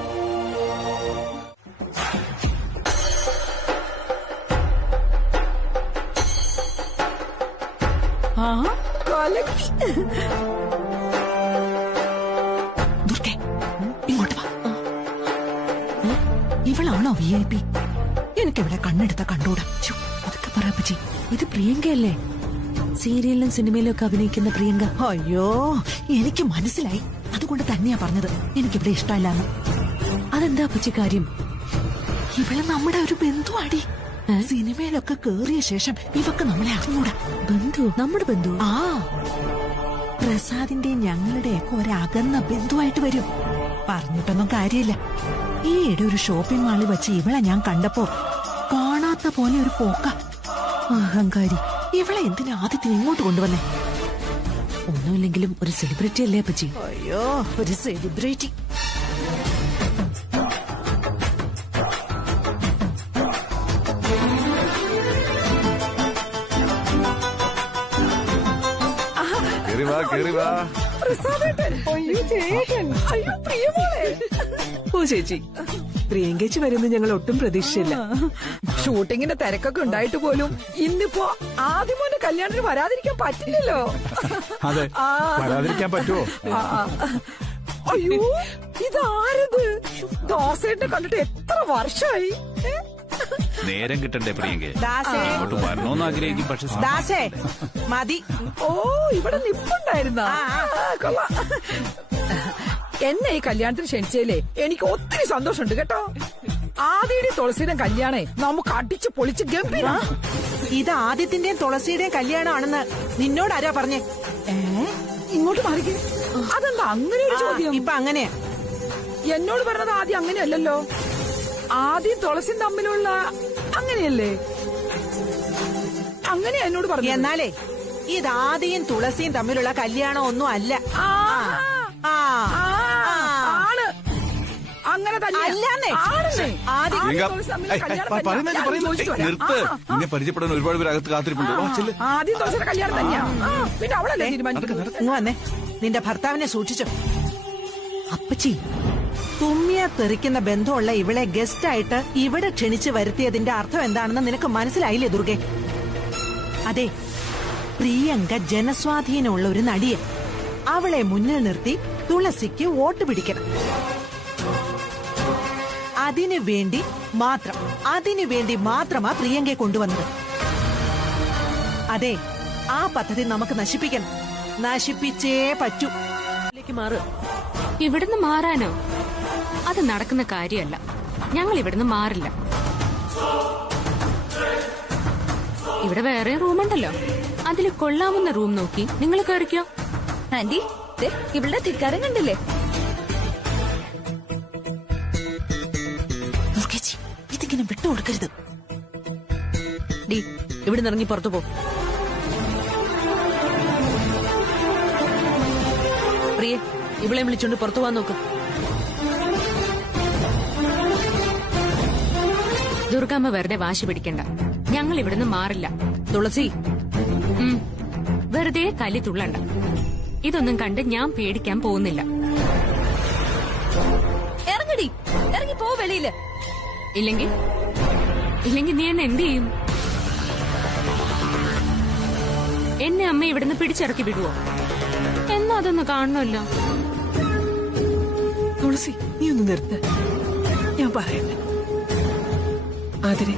ദുർഗേ, ഇങ്ങോട്ട് വാ. ഇവളാണോ VIP? എനിക്കിവിടെ കണ്ണെടുത്ത കണ്ടൂടാ. അതൊക്കെ പറയപ്പച്ചി, ഇത് പ്രിയങ്കയല്ലേ? സീരിയലിലും സിനിമയിലും ഒക്കെ അഭിനയിക്കുന്ന പ്രിയങ്ക. അയ്യോ, എനിക്ക് മനസ്സിലായി. അതുകൊണ്ട് തന്നെയാ പറഞ്ഞത് എനിക്കിവിടെ ഇഷ്ടമല്ലാന്ന്. അതെന്താ പച്ചി കാര്യം? ഇവള് നമ്മുടെ ഒരു ബന്ധുവാടി. സിനിമയിലൊക്കെ കേറിയ ശേഷം ഇവക്ക് നമ്മളെ അറിഞ്ഞൂടാ. ബന്ധു? നമ്മുടെ ബന്ധു? ആ, പ്രസാദിന്റെ ഞങ്ങളുടെയൊക്കെ ഒരകന്ന ബന്ധുവായിട്ട് വരും. പറഞ്ഞിട്ടൊന്നും കാര്യമില്ല. ഈയിടെ ഒരു ഷോപ്പിംഗ് മാളിൽ വെച്ച് ഇവളെ ഞാൻ കണ്ടപ്പോ കാണാത്ത പോലെ ഒരു പോക്ക. അഹങ്കാരി. ഇവളെ എന്തിനാ ആദ്യത്തിന് ഇങ്ങോട്ട് കൊണ്ടുവന്നേ? ഒന്നുമില്ലെങ്കിലും ഒരു സെലിബ്രിറ്റി അല്ലേ അപ്പച്ചി? അയ്യോ, ഒരു സെലിബ്രിറ്റി. കേറി വാ. ഓ ചേച്ചി, പ്രിയങ്കേച്ചി വരുന്ന ഞങ്ങൾ ഒട്ടും പ്രതീക്ഷിച്ചില്ല. ഷൂട്ടിങ്ങിന്റെ തിരക്കൊക്കെ ഉണ്ടായിട്ട് പോലും ഇന്നിപ്പോ ആദ്യമോന്റെ കല്യാണത്തിന് വരാതിരിക്കാൻ പറ്റില്ലല്ലോ. അതെ, വരാതിരിക്കാൻ പറ്റുമോ? അയ്യോ, ഇതാരത്? ദാസേട്ടനെ കണ്ടിട്ട് എത്ര വർഷമായി. നേരം കിട്ടണ്ടേ പ്രിയങ്കേ? ദാസേ, അങ്ങോട്ട് വരണോന്ന് ആഗ്രഹിക്കും, പക്ഷെ ദാസേ മതി. ഓ, ഇവിടെ നിപ്പുണ്ടായിരുന്ന. എന്നെ ഈ കല്യാണത്തിന് ക്ഷണിച്ചേലേ എനിക്ക് ഒത്തിരി സന്തോഷമുണ്ട് കേട്ടോ. ആദ്യയുടെ തുളസിയുടെ കല്യാണേ നമുക്ക് അടിച്ച് പൊളിച്ച് ഗംഭീര. ഇത് ആദ്യത്തിന്റെയും തുളസിയുടെയും കല്യാണമാണെന്ന് നിന്നോട് ആരാ പറഞ്ഞേ? ഇങ്ങോട്ട് മാറിക്കേ. അതെന്താ അങ്ങനെ ഒരു ചോദ്യം? ഇപ്പൊ അങ്ങനെയാ. എന്നോട് പറഞ്ഞത് ആദ്യം അങ്ങനെയല്ലല്ലോ. ആദ്യം തുളസിയും തമ്മിലുള്ള അങ്ങനെയല്ലേ? അങ്ങനെയാ എന്നോട് പറഞ്ഞു. എന്നാലേ ഇത് ആദ്യം തുളസിയും തമ്മിലുള്ള കല്യാണം ഒന്നും അല്ല. ആണ്, അങ്ങനെ തന്നെ നിർത്ത്. നിന്നെ പരിചയപ്പെടാൻ ഒരുപാട് പേര് അകത്ത് കാത്തിരിപ്പുണ്ട്. ആദ്യം തുളസിയുടെ കല്യാണം തന്നെയാ. പിന്നെ അവളല്ലേ തീരുമാനിക്കുന്നത്. വന്നേ, നിന്റെ ഭർത്താവിനെ സൂക്ഷിച്ചോ. അപ്പച്ചി, തുമ്മിയ തെറിക്കുന്ന ബന്ധമുള്ള ഇവളെ ഗസ്റ്റായിട്ട് ഇവിടെ ക്ഷണിച്ച് വരുത്തിയതിന്റെ അർത്ഥം എന്താണെന്ന് നിനക്ക് മനസ്സിലായില്ലേ ദുർഗെ? അതെ, പ്രിയങ്ക ജനസ്വാധീനമുള്ള ഒരു നടിയെ. അവളെ മുന്നിൽ നിർത്തി തുളസിക്ക് വോട്ട് പിടിക്കണം. അതിനു വേണ്ടി മാത്രമാ പ്രിയങ്കയെ കൊണ്ടുവന്നത്. അതെ, ആ പദ്ധതി നമുക്ക് നശിപ്പിക്കണം. നശിപ്പിച്ചേ പറ്റൂ. ഇവിടുന്ന് മാറാനോ? അത് നടക്കുന്ന കാര്യമല്ല. ഞങ്ങൾ ഇവിടുന്ന് മാറില്ല. ഇവിടെ വേറെ റൂമുണ്ടല്ലോ, അതിൽ കൊള്ളാവുന്ന റൂം നോക്കി നിങ്ങൾ കയറിക്കോ. ആന്റി, ഇവളുടെ ധിക്കാരം കണ്ടില്ലേ? ഇതിങ്ങനെ വിട്ടുകൊടുക്കരുത്. ഡി, ഇവിടുന്ന് ഇറങ്ങി പുറത്തു പോ. പ്രിയ, ഇവളെ വിളിച്ചോണ്ട് പുറത്തു പോവാൻ നോക്ക്. ദുർഗാമ്മ വെറുതെ വാശി പിടിക്കണ്ട. ഞങ്ങൾ ഇവിടുന്ന് മാറില്ല. തുളസി, വെറുതെ കലി തുള്ളണ്ട. ഇതൊന്നും കണ്ട് ഞാൻ പേടിക്കാൻ പോകുന്നില്ല. ഇറങ്ങടി, ഇറങ്ങി പോ വെളിയില്. ഇല്ലെങ്കിൽ നീ എന്നെ എന്ത് ചെയ്യും? എന്നെ അമ്മ ഇവിടുന്ന് പിടിച്ചിറക്കി വിടുവോ? എന്നാ അതൊന്ന് കാണണമല്ലോ. തുളസി, നീ ഒന്ന് നിർത്ത്. ഞാൻ പറയട്ടെ. അതിനെ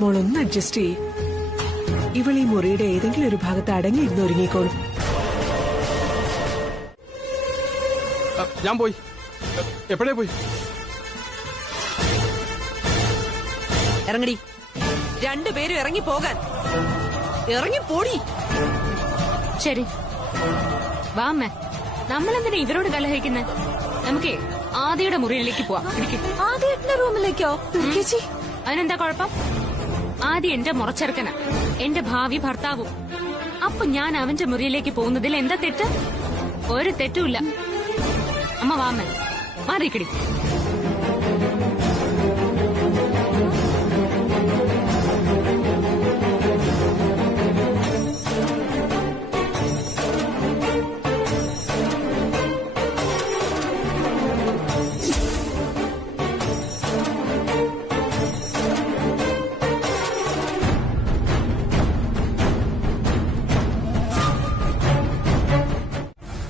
മോളൊന്ന് അഡ്ജസ്റ്റ് ചെയ്യും. ഇവളീ മുറിയുടെ ഏതെങ്കിലും ഒരു ഭാഗത്ത് അടങ്ങിയിരുന്ന് ഒരുങ്ങിക്കോളും. ഞാൻ പോയി. എപ്പോഴേ പോയി? ഇറങ്ങടി. രണ്ടുപേരും ഇറങ്ങി പോകാൻ. ഇറങ്ങി പോടി. ശരി, വാ അമ്മ. നമ്മളെന്തിനാ ഇവരോട് കലഹിക്കുന്നേ? നമുക്കേ ആദിയുടെ മുറിയിലേക്ക് പോവാം. ആദ്യേട്ടന്റെ റൂമിലേക്കോ? അതിനെന്താ കുഴപ്പം? ആദ്യം എന്റെ മുറച്ചെറുക്കനാ, എന്റെ ഭാവി ഭർത്താവും. അപ്പൊ ഞാൻ അവന്റെ മുറിയിലേക്ക് പോകുന്നതിൽ എന്താ തെറ്റ്? ഒരു തെറ്റുമില്ല. അമ്മ വാമ്മ, മാറിക്കടി.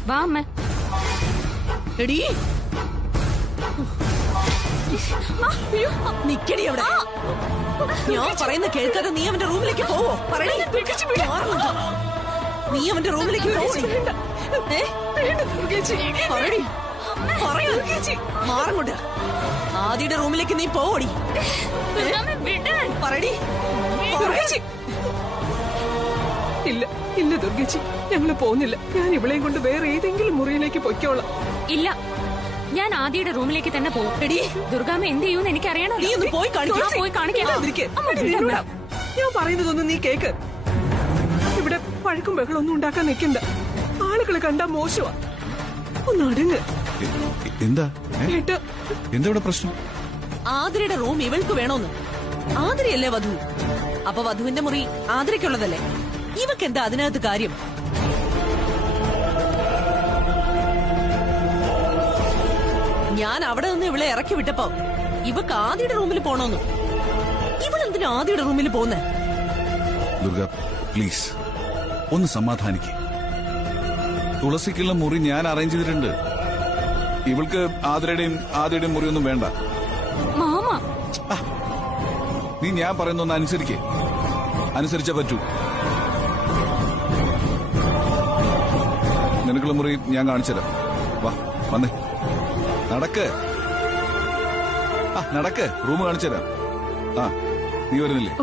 വാ അമ്മ. എടീ, നിക്കടി അവിടെ. ഞാൻ പറയുന്ന കേൾക്കാതെ നീ അവന്റെ റൂമിലേക്ക് പോവോ? പറയണേ. നീ അവന്റെ റൂമിലേക്ക് മാറങ്ങോട്ട്. ആദിയുടെ റൂമിലേക്ക് നീ പോവടി. പറയടി. ഇല്ല ഇല്ല ദുർഗേച്ചി, ഞങ്ങള് പോകുന്നില്ല. ഞാൻ ഇവളെയും കൊണ്ട് വേറെ ഏതെങ്കിലും മുറിയിലേക്ക് പൊയ്ക്കോളാം. ഇല്ല, ഞാൻ ആദിയുടെ റൂമിലേക്ക് തന്നെ പോകും. ദുർഗാമ്മ എന്ത് ചെയ്യുമെന്ന് എനിക്കറിയണം. നീ ഒന്ന് പോയി കാണിക്ക്. പോയി കാണിക്കാം. എന്നോടാ. ഞാൻ പറയുന്നതൊന്നും നീ കേക്ക്. ഇവിടെ പഴക്കും ബഹളൊന്നും ഉണ്ടാക്കാൻ നിൽക്കണ്ട. ആളുകൾ കണ്ടാ മോശമാ. ഒന്ന് അടങ്ങ്. എന്താ കേട്ട് എന്താ ഇവിടെ പ്രശ്നം? ആതിരയുടെ റൂം ഇവൾക്ക് വേണോന്ന്. ആതിരയല്ലേ വധു, അപ്പൊ വധുവിന്റെ മുറി ആതിരയ്ക്കുള്ളതല്ലേ. ഇവക്ക് എന്താ അതിനകത്ത് കാര്യം? ഞാൻ അവിടെ നിന്ന് ഇവളെ ഇറക്കി വിട്ടപ്പോ ഇവക്ക് ആദിയുടെ റൂമിൽ പോണോന്ന്. ഇവളെന്തിനാ ആദിയുടെ റൂമിൽ പോകുന്നേ? ദുർഗ പ്ലീസ് ഒന്ന് സമാധാനിക്ക്. തുളസിക്കുള്ള മുറി ഞാൻ അറേഞ്ച് ചെയ്തിട്ടുണ്ട്. ഇവൾക്ക് ആതിരയുടെയും മുറിയൊന്നും വേണ്ട. മാമ നീ ഞാൻ പറയുന്നൊന്ന് അനുസരിച്ചേ പറ്റൂ. നിനക്കുള്ള മുറി ഞാൻ കാണിച്ചുതരാം. വാ വന്നേ, നടക്ക് റൂം കാണിച്ചുതരാം. നീ വരുന്നില്ലേ?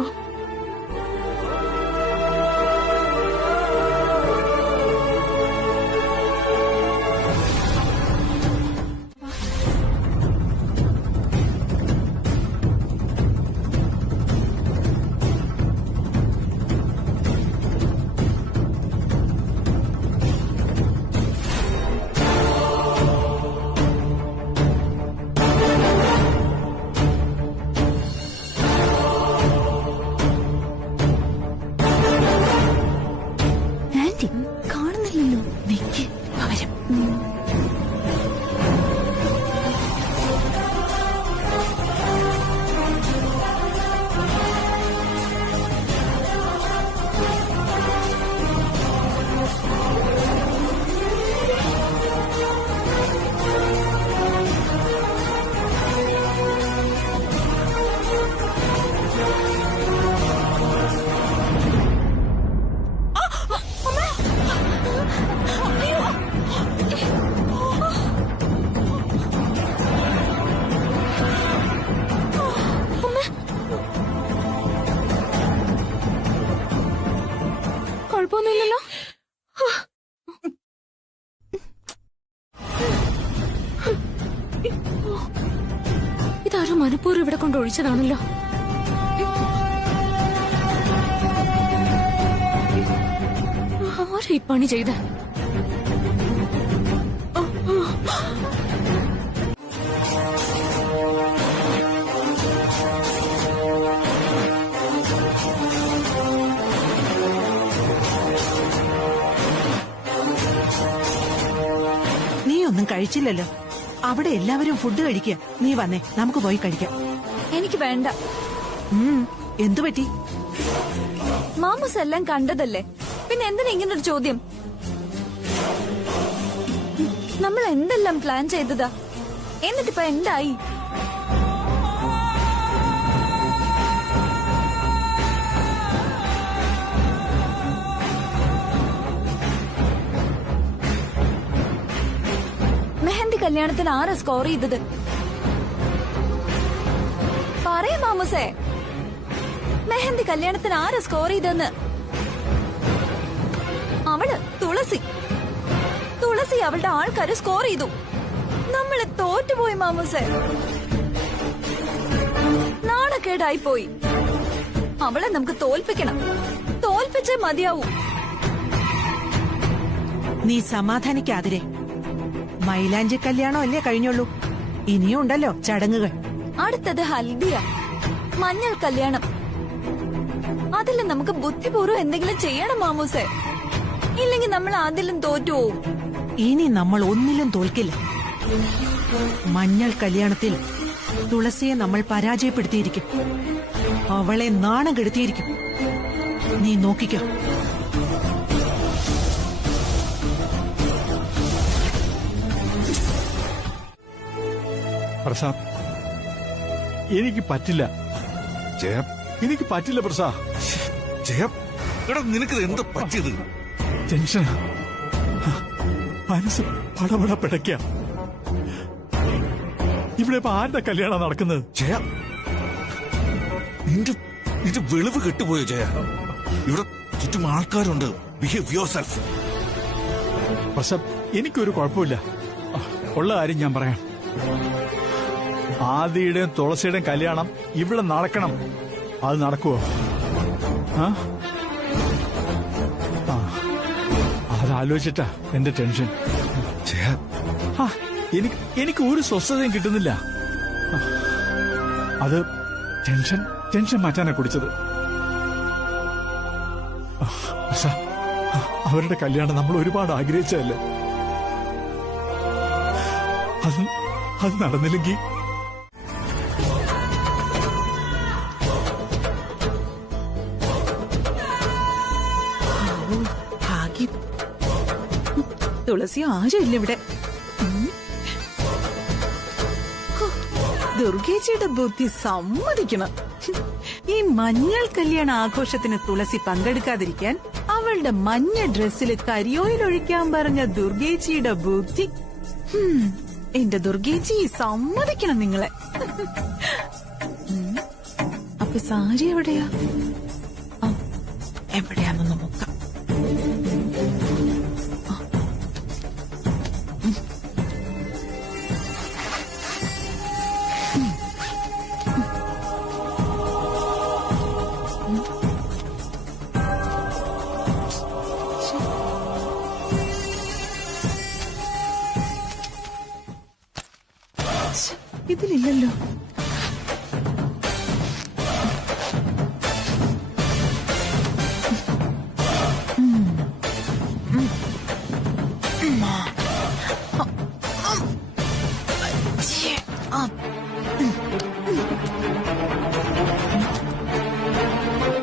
കാണുന്നില്ലല്ലോ. നിക്ക് അവരും. കുഴപ്പമൊന്നുമില്ലല്ലോ. ഇതാരും മനഃപൂർവ്വം ഇവിടെ കൊണ്ട് ഒഴിച്ചതാണല്ലോ. ആരാ ഈ പണി ചെയ്ത? നീ ഒന്നും കഴിച്ചില്ലല്ലോ. അവിടെ എല്ലാവരും ഫുഡ് കഴിക്കുക. നീ വന്നേ, നമുക്ക് പോയി കഴിക്കാം. എനിക്ക് വേണ്ട. എന്തു പറ്റി? മാമൂസ് എല്ലാം കണ്ടതല്ലേ, പിന്നെ എന്തിനാ ഇങ്ങനൊരു ചോദ്യം? നമ്മൾ എന്തെല്ലാം പ്ലാൻ ചെയ്തതാ, എന്നിട്ടിപ്പോ എന്തായി? മെഹന്തി കല്യാണത്തിന് ആരാ സ്കോർ ചെയ്തത്? പറയ മാമൂസേ, മെഹന്തി കല്യാണത്തിന് ആരാ സ്കോർ ചെയ്തെന്ന്? അവള് തുളസി അവളുടെ ആൾക്കാര് സ്കോർ ചെയ്തു. നമ്മള് തോറ്റുപോയി മാമൂസേ. നാണക്കേടായി പോയി. അവളെ നമുക്ക് തോൽപ്പിക്കണം. തോൽപ്പിച്ചേ മതിയാവൂ. നീ സമാധാനിക്കാതിരെ. മൈലാഞ്ചി കല്യാണം അല്ലേ കഴിഞ്ഞുള്ളൂ. ഇനിയും ഉണ്ടല്ലോ ചടങ്ങുകൾ. അടുത്തത് ഹൽദിയ, മഞ്ഞൾ കല്യാണം. അതിൽ നമുക്ക് ബുദ്ധിപൂർവ്വം എന്തെങ്കിലും ചെയ്യണം മാമൂസേ. ഇല്ലെങ്കിൽ നമ്മൾ അതിലും തോറ്റുപോവും. ഇനി നമ്മൾ ഒന്നിലും തോൽക്കില്ല. മഞ്ഞൾ കല്യാണത്തിൽ തുളസിയെ നമ്മൾ പരാജയപ്പെടുത്തിയിരിക്കും. അവളെ നാണം കെടുത്തിയിരിക്കും. നീ നോക്കിക്കോ. പ്രസാദ്, എനിക്ക് പറ്റില്ല. ജയം, എനിക്ക് പറ്റില്ല പ്രസാദ്. ജയം, എടാ നിനക്ക് എന്താ പറ്റിയത്? ടെൻഷൻ, മനസ്സ് പടപട പിടയ്ക്കാം. ഇവിടെ ഇപ്പൊ ആരുടെ കല്യാണം നടക്കുന്നത്? ജയ, നിന്റെ വെളിവ് കെട്ടുപോയോ ജയ? ഇവിടെ ചുറ്റും ആൾക്കാരുണ്ട്. Behave your self. പ്രസാദ്, എനിക്കൊരു കുഴപ്പമില്ല. ഉള്ള കാര്യം ഞാൻ പറയാം. ആദിയുടെയും തുളസിയുടെയും കല്യാണം ഇവിടെ നടക്കണം. അത് നടക്കുവോ? ആ, അതാലോചിച്ചിട്ടാ എന്റെ ടെൻഷൻ. എനിക്ക് ഒരു സ്വസ്ഥതയും കിട്ടുന്നില്ല. അത് ടെൻഷൻ മാറ്റാനാ കുടിച്ചത്. അവരുടെ കല്യാണം നമ്മൾ ഒരുപാട് ആഗ്രഹിച്ചതല്ലേ. അത് നടന്നില്ലെങ്കിൽ ഭാഗ്യം. തുളസി ആരുമില്ല ഇവിടെ. ദുർഗേച്ചിയുടെ ബുദ്ധി സമ്മതിക്കണം. ഈ മഞ്ഞൾ കല്യാണ ആഘോഷത്തിന് തുളസി പങ്കെടുക്കാതിരിക്കാൻ അവളുടെ മഞ്ഞ ഡ്രസ്സിൽ കരിയോയിൽ ഒഴിക്കാൻ പറഞ്ഞ ദുർഗേച്ചിയുടെ ബുദ്ധി. എന്റെ ദുർഗേച്ചി സമ്മതിക്കണം നിങ്ങളെ. അപ്പൊ സാരി എവിടെയാ? എവിടെയാണെന്ന് നോക്കാം. ഇതിലില്ലല്ലോ.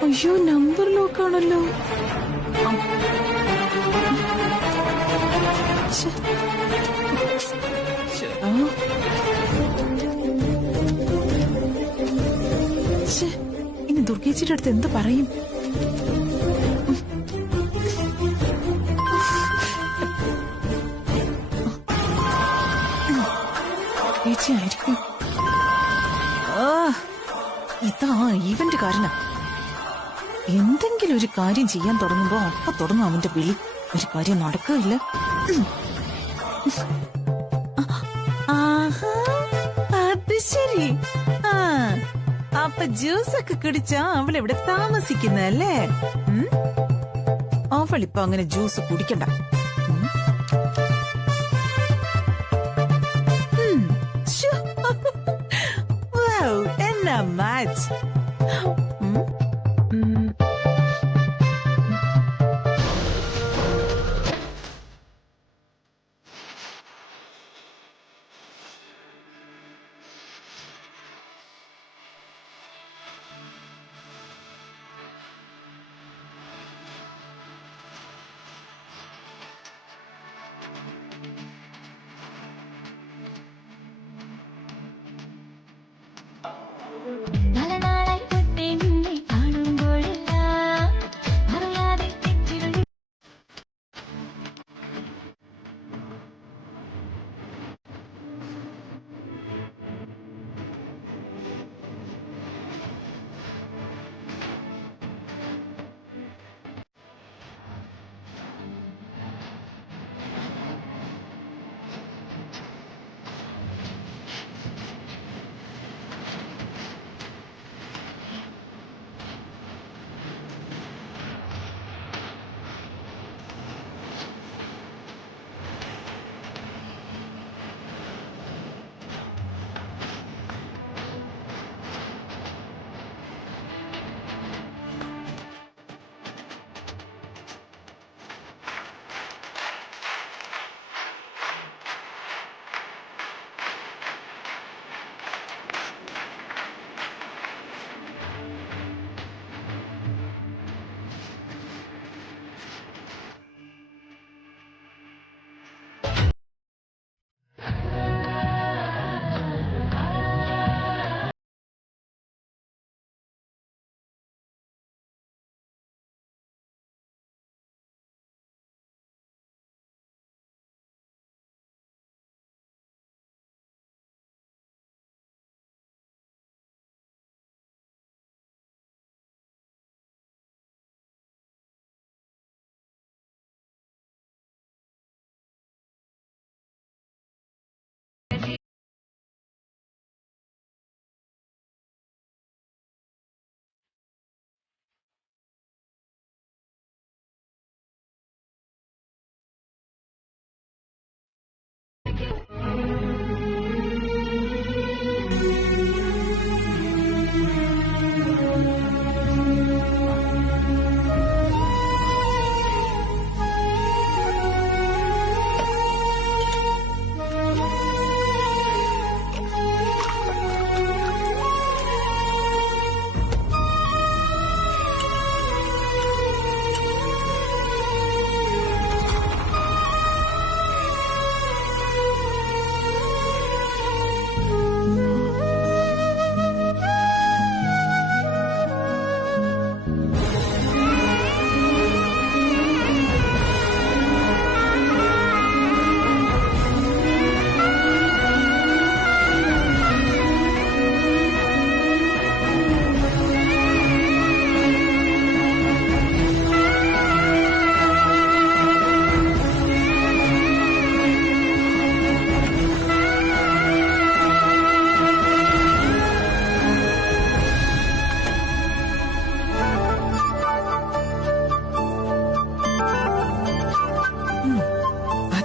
അയ്യോ, നമ്പർ ലോക്കാണല്ലോ. ഇനി ദുർഗേച്ചിയുടെ അടുത്ത് എന്ത് പറയും? ചേച്ചിയായിരിക്കും. ഇതാ ഈവന്റ് കാരണം. എന്തെങ്കിലും ഒരു കാര്യം ചെയ്യാൻ തുടങ്ങുമ്പോ അപ്പൊ തുടങ്ങും അവന്റെ വിളി. ഒരു കാര്യം നടക്കില്ല. അത് ശരി. അപ്പൊ ജ്യൂസൊക്കെ കുടിച്ചാ അവളിവിടെ താമസിക്കുന്നല്ലേ? അവളിപ്പൊ അങ്ങനെ ജ്യൂസ് കുടിക്കണ്ട. എന്നാ മാച്ച്. നല്ല നാളായി പെണ്ണെ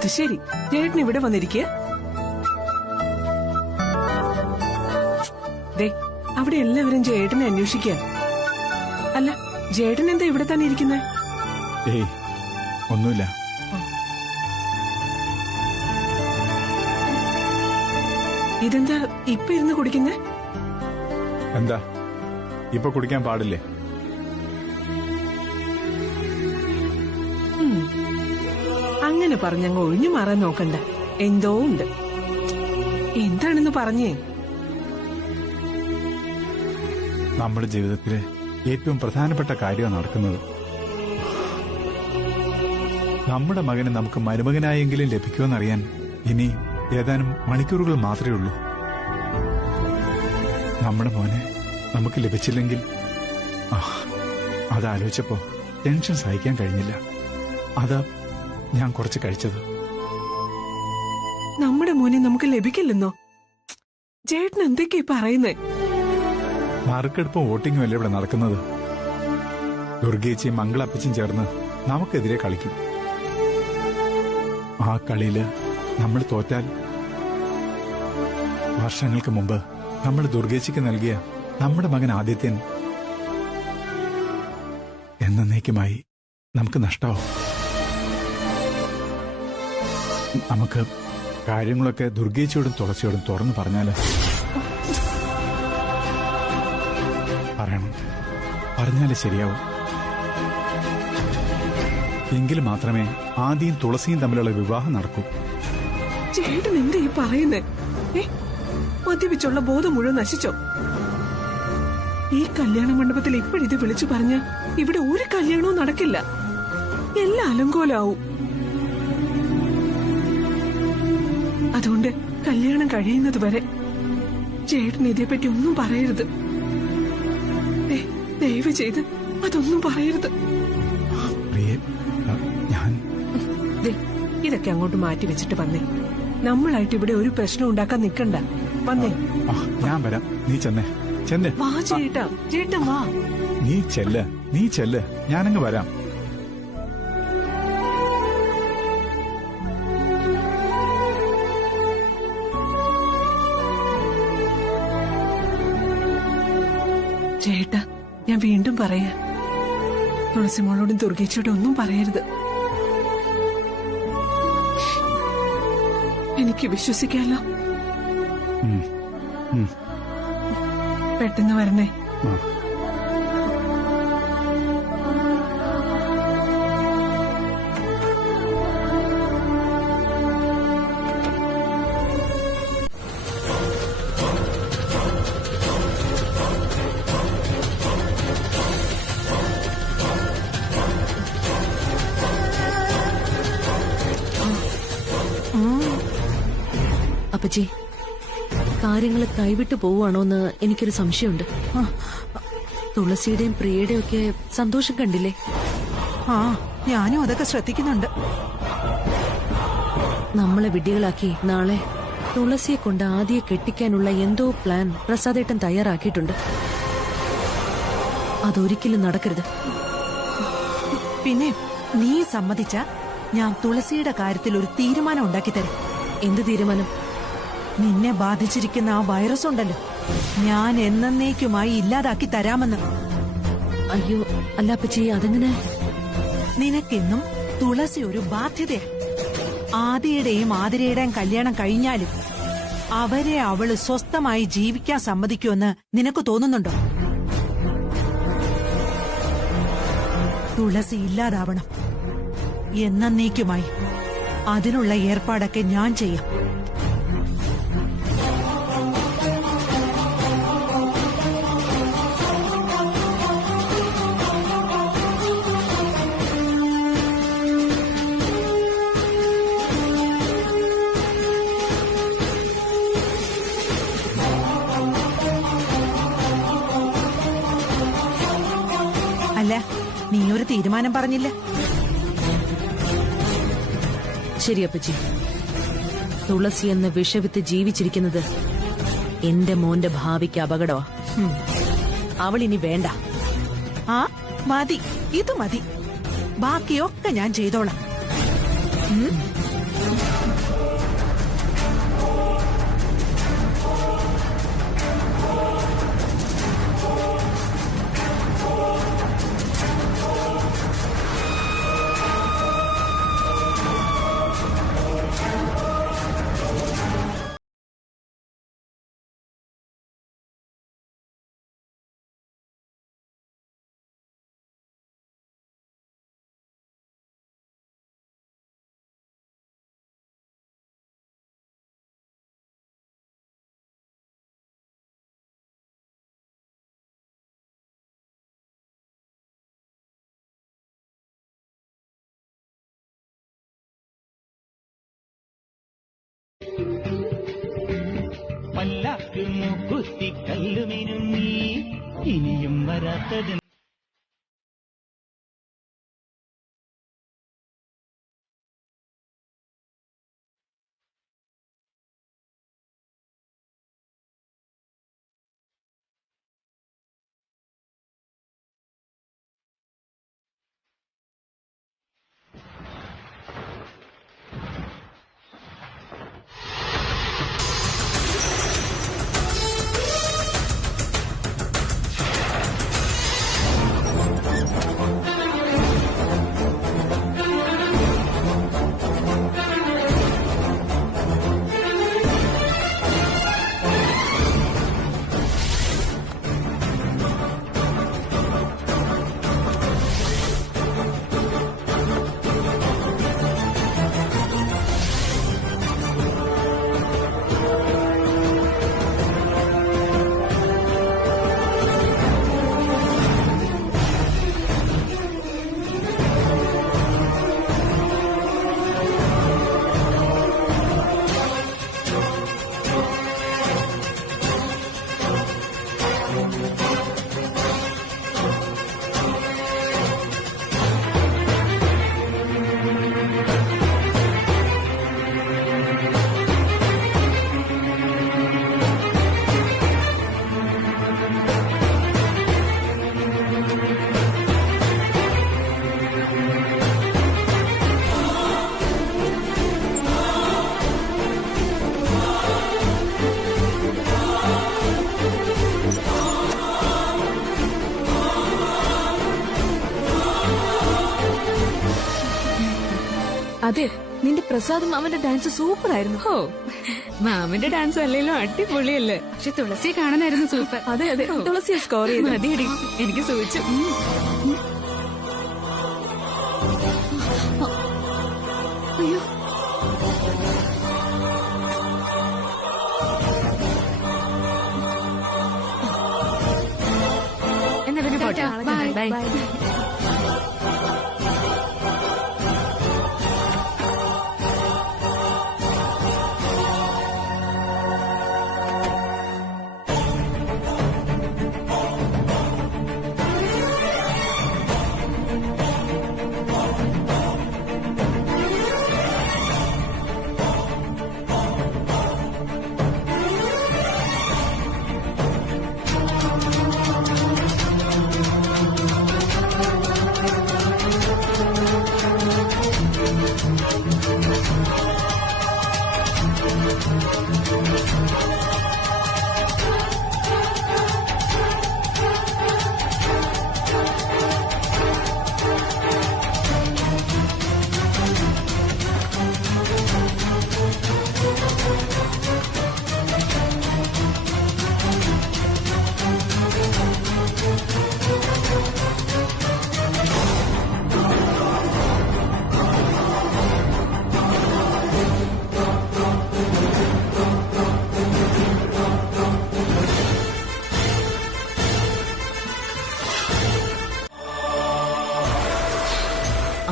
അത് ശരി, ചേട്ടൻ ഇവിടെ വന്നിരിക്കുക. അവിടെ എല്ലാവരും ചേട്ടനെ അന്വേഷിക്കുക. അല്ല, ചേട്ടൻ എന്താ ഇവിടെ തന്നെ ഇരിക്കുന്നത്? ഏയ് ഒന്നുമില്ല. ഇതെന്താ ഇപ്പൊ ഇരുന്ന് കുടിക്കുന്നേ? എന്താ ഇപ്പൊ കുടിക്കാൻ പാടില്ലേ? അങ്ങനെ പറഞ്ഞങ്ങ് ഒഴിഞ്ഞു മാറാൻ നോക്കണ്ട. എന്തോ ഉണ്ട്. എന്താണെന്ന് പറഞ്ഞേ. നമ്മുടെ ജീവിതത്തിലെ ഏറ്റവും പ്രധാനപ്പെട്ട കാര്യമാണ് നടക്കുന്നത്. നമ്മുടെ മകനെ നമുക്ക് മരുമകനായെങ്കിലും ലഭിക്കുമെന്നറിയാൻ ഇനി ഏതാനും മണിക്കൂറുകൾ മാത്രമേ ഉള്ളൂ. നമ്മുടെ മോനെ നമുക്ക് ലഭിച്ചില്ലെങ്കിൽ അതാലോചിച്ചപ്പോ ടെൻഷൻ സഹിക്കാൻ കഴിഞ്ഞില്ല. അതാ ഞാൻ കുറച്ച് കഴിച്ചത്. നമ്മുടെ മോനെ നമുക്ക് ലഭിക്കില്ലെന്നോ? ചേട്ടൻ എന്തൊക്കെയാ പറയുന്നേ? നറുക്കെടുപ്പും വോട്ടിങ്ങും അല്ലേ ഇവിടെ നടക്കുന്നത്. ദുർഗേച്ചിയും മംഗളപ്പച്ചും ചേർന്ന് നമുക്കെതിരെ കളിക്കും. ആ കളിയില് നമ്മൾ തോറ്റാൽ വർഷങ്ങൾക്ക് മുമ്പ് നമ്മൾ ദുർഗേച്ചിക്ക് നൽകിയ നമ്മുടെ മകൻ ആദിത്യൻ എന്നേക്കുമായി നമുക്ക് നഷ്ടമാവും. നമുക്ക് കാര്യങ്ങളൊക്കെ ദുർഗേച്ചിയോടും തുളസിയോടും തുറന്നു പറഞ്ഞാല് പറഞ്ഞാലേ ശരിയാവും. എങ്കിൽ മാത്രമേ ആദിയും തുളസിയും തമ്മിലുള്ള വിവാഹം നടക്കൂ. ചേട്ടൻ എന്താ ഈ പറയുന്നേ? മദ്യപിച്ചുള്ള ബോധം മുഴുവൻ നശിച്ചോ? ഈ കല്യാണ മണ്ഡപത്തിൽ ഇപ്പോഴിത് വിളിച്ചു പറഞ്ഞ ഇവിടെ ഒരു കല്യാണവും നടക്കില്ല. എല്ലാം അലങ്കോലാവും. അതുകൊണ്ട് കല്യാണം കഴിയുന്നത് വരെ ചേട്ടൻ ഇതേപ്പറ്റി ഒന്നും പറയരുത്. ദയവ് ചെയ്ത് അതൊന്നും പറയരുത്. ഇതൊക്കെ അങ്ങോട്ട് മാറ്റി വെച്ചിട്ട് വന്നേ. നമ്മളായിട്ട് ഇവിടെ ഒരു പ്രശ്നം ഉണ്ടാക്കാൻ നിക്കണ്ട. വന്നേ. ഞാൻ വരാം. നീ ചെന്നേ. വാ ചേട്ടാ. ചേട്ടൻ വാ. നീ ചെല്ല്. ഞാനങ്ങ് വരാം. ചേട്ടാ, ഞാൻ വീണ്ടും പറയാ, തുളസിമോളോടും ദുർഗേച്ചിയോടും ഒന്നും പറയരുത്. എനിക്ക് വിശ്വസിക്കാലോ. പെട്ടെന്ന് വരണേ. അപ്പച്ചി, കാര്യങ്ങൾ കൈവിട്ടു പോവുകയാണോന്ന് എനിക്കൊരു സംശയമുണ്ട്. തുളസിയുടെയും പ്രിയയുടെയും ഒക്കെ സന്തോഷം കണ്ടില്ലേ? ഞാനും അതൊക്കെ ശ്രദ്ധിക്കുന്നുണ്ട്. നമ്മളെ വിഡ്ഢികളാക്കി നാളെ തുളസിയെ കൊണ്ട് ആദ്യം കെട്ടിക്കാനുള്ള എന്തോ പ്ലാൻ പ്രസാദേട്ടൻ തയ്യാറാക്കിയിട്ടുണ്ട്. അതൊരിക്കലും നടക്കരുത്. പിന്നെ നീ സമ്മതിച്ച ഞാൻ തുളസിയുടെ കാര്യത്തിൽ ഒരു തീരുമാനം ഉണ്ടാക്കി തരാം. എന്ത് തീരുമാനം? നിന്നെ ബാധിച്ചിരിക്കുന്ന ആ വൈറസ് ഉണ്ടല്ലോ, ഞാൻ എന്നേക്കുമായി ഇല്ലാതാക്കി തരാമെന്ന്. അയ്യോ, അല്ല അപ്പച്ചി, അതെങ്ങനെ? നിനക്കെന്നും തുളസി ഒരു ബാധ്യതയാ. ആദിയുടെയും ആതിരയുടെയും കല്യാണം കഴിഞ്ഞാലും അവരെ അവള് സ്വസ്ഥമായി ജീവിക്കാൻ സമ്മതിക്കുമെന്ന് നിനക്ക് തോന്നുന്നുണ്ടോ? തുളസി ഇല്ലാതാവണം എന്നേക്കുമായി. അതിനുള്ള ഏർപ്പാടൊക്കെ ഞാൻ ചെയ്യാം. അല്ല, നീ ഒരു തീരുമാനം പറഞ്ഞില്ല. ശരി അപ്പച്ചി, തുളസി എന്ന വിഷവിത്ത് ജീവിച്ചിരിക്കുന്നത് എന്റെ മോന്റെ ഭാവിക്ക് അപകടമാ. അവളിനി വേണ്ട. മതി, ഇത് മതി. ബാക്കിയൊക്കെ ഞാൻ ചെയ്തോളാം. നീയും വരാത്തത്. അതെ, നിന്റെ പ്രസാദ് മാമന്റെ ഡാൻസ് സൂപ്പർ ആയിരുന്നു. ഓ, മാമന്റെ ഡാൻസ് അല്ലെങ്കിലും അടിപൊളിയല്ലേ. പക്ഷെ തുളസിയെ കാണാനായിരുന്നു സൂപ്പർ. അതെ അതെ, തുളസിയെ സ്കോർ ചെയ്തു. മതിയടി, എനിക്ക് സൂചിച്ചു. അയ്യോ, എന്നാ പിന്നെ പോട്ടെ. ബൈ.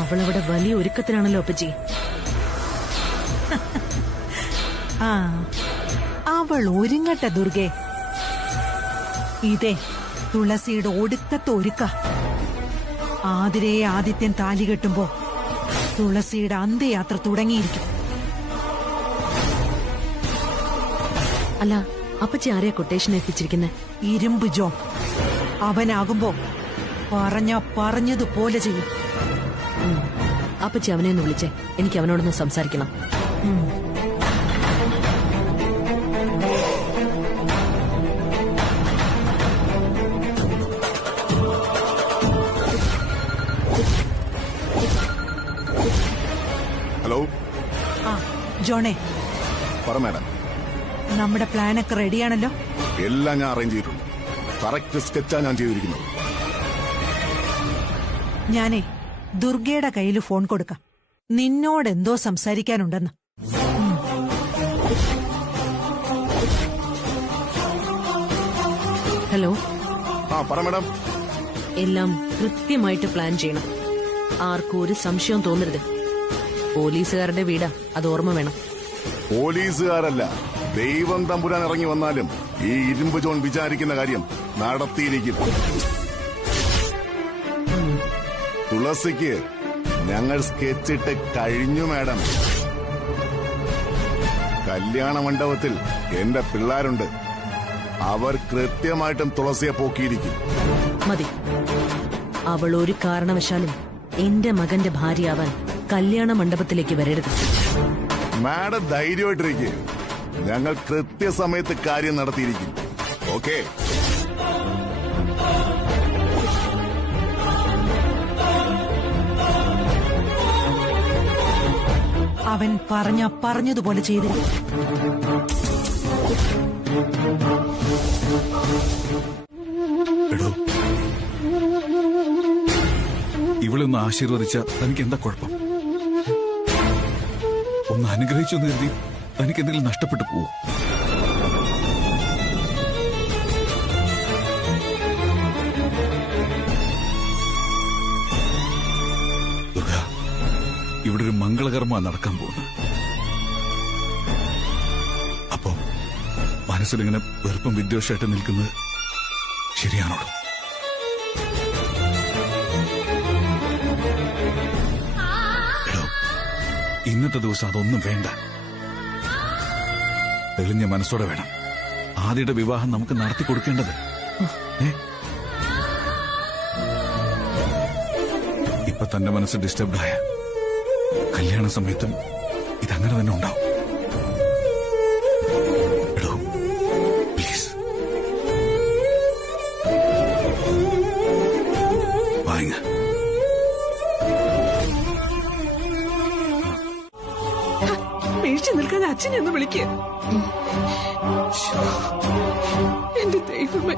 അവളവിടെ വലിയ ഒരുക്കത്തിലാണല്ലോ അപ്പച്ചി. ആ, അവൾ ഒരുങ്ങട്ടെ ദുർഗെ. ഇതേ തുളസിയുടെ ഒടുക്കത്തെ ഒരുക്ക. ആതിരയെ ആദിത്യൻ താലി കെട്ടുമ്പോ തുളസിയുടെ അന്ത്യയാത്ര തുടങ്ങിയിരിക്കും. അല്ല, അപ്പച്ചി ആരെയാ കൊട്ടേഷൻ ഏൽപ്പിച്ചിരിക്കുന്നെ? ഇരുമ്പ് ജോൺ. അവനാകുമ്പോ പറഞ്ഞതുപോലെ ചെയ്യും. അപ്പച്ചി അവനെ ഒന്ന് വിളിച്ചേ, എനിക്ക് അവനോടൊന്ന് സംസാരിക്കണം. ഹലോ. ആ ജോണേ, പറ മാഡം. നമ്മുടെ പ്ലാനൊക്കെ റെഡിയാണല്ലോ? എല്ലാം ഞാൻ അറേഞ്ച് ചെയ്തിട്ടുണ്ട്. കറക്റ്റ് സ്കെച്ചാ ഞാൻ ചെയ്തിരിക്കുന്നത്. ഞാനേ ദുർഗയുടെ കയ്യിൽ ഫോൺ കൊടുക്കാം. നിന്നോടെന്തോ സംസാരിക്കാനുണ്ടെന്ന്. ഹലോ. ആ പറ മാഡം. എല്ലാം കൃത്യമായിട്ട് പ്ലാൻ ചെയ്യണം. ആർക്കും ഒരു സംശയവും തോന്നരുത്. പോലീസുകാരുടെ വീടാ, അത് ഓർമ്മ വേണം. പോലീസുകാരല്ല, ദൈവം തമ്പുരാൻ ഇറങ്ങി വന്നാലും ഈ ഇരുമ്പ് ജോൺ വിചാരിക്കുന്ന കാര്യം നടത്തിയിരിക്കും. തുളസിക്ക് ഞങ്ങൾ സ്കെച്ചിട്ട് കഴിഞ്ഞു മാഡം. കല്യാണ മണ്ഡപത്തിൽ എന്റെ പിള്ളേരുണ്ട്. അവർ കൃത്യമായിട്ടും തുളസിയെ പോക്കിയിരിക്കും. മതി. അവൾ ഒരു കാരണവശാലും എന്റെ മകന്റെ ഭാര്യയാവാൻ കല്യാണ മണ്ഡപത്തിലേക്ക് വരരുത്. മാഡം ധൈര്യമായിട്ടിരിക്കുക. ഞങ്ങൾ കൃത്യസമയത്ത് കാര്യം നടത്തിയിരിക്കും. ഓക്കെ? അവൻ പറഞ്ഞതുപോലെ ചെയ്തില്ല. എടോ, ഇവളെ ഒന്ന് ആശീർവദിച്ച തനിക്ക് എന്താ കുഴപ്പം? ഒന്ന് അനുഗ്രഹിച്ചു കരുതി തനിക്ക് എന്തെങ്കിലും നഷ്ടപ്പെട്ടു പോവോ? ദുർഗ, ഇവിടെ ഒരു മംഗളകർമ്മ നടക്കാൻ പോകുന്നത്. അപ്പോ മനസ്സിലിങ്ങനെ വെറുപ്പും വിദ്വേഷമായിട്ട് നിൽക്കുന്നത് ശരിയാണോ? ഇന്നത്തെ ദിവസം അതൊന്നും വേണ്ട. തെളിഞ്ഞ മനസ്സോടെ വേണം ആദ്യയുടെ വിവാഹം നമുക്ക് നടത്തി കൊടുക്കേണ്ടത്. ഇപ്പൊ തന്റെ മനസ്സ് ഡിസ്റ്റർബ്ഡായ കല്യാണ സമയത്തും ഇതങ്ങനെ തന്നെ ഉണ്ടാവും. എടോ, പ്ലീസ് വാങ്ങ. വീഴ്ച നിൽക്കാതെ അച്ഛനെ ഒന്ന് വിളിക്കുക. എന്റെ ദൈവമേ.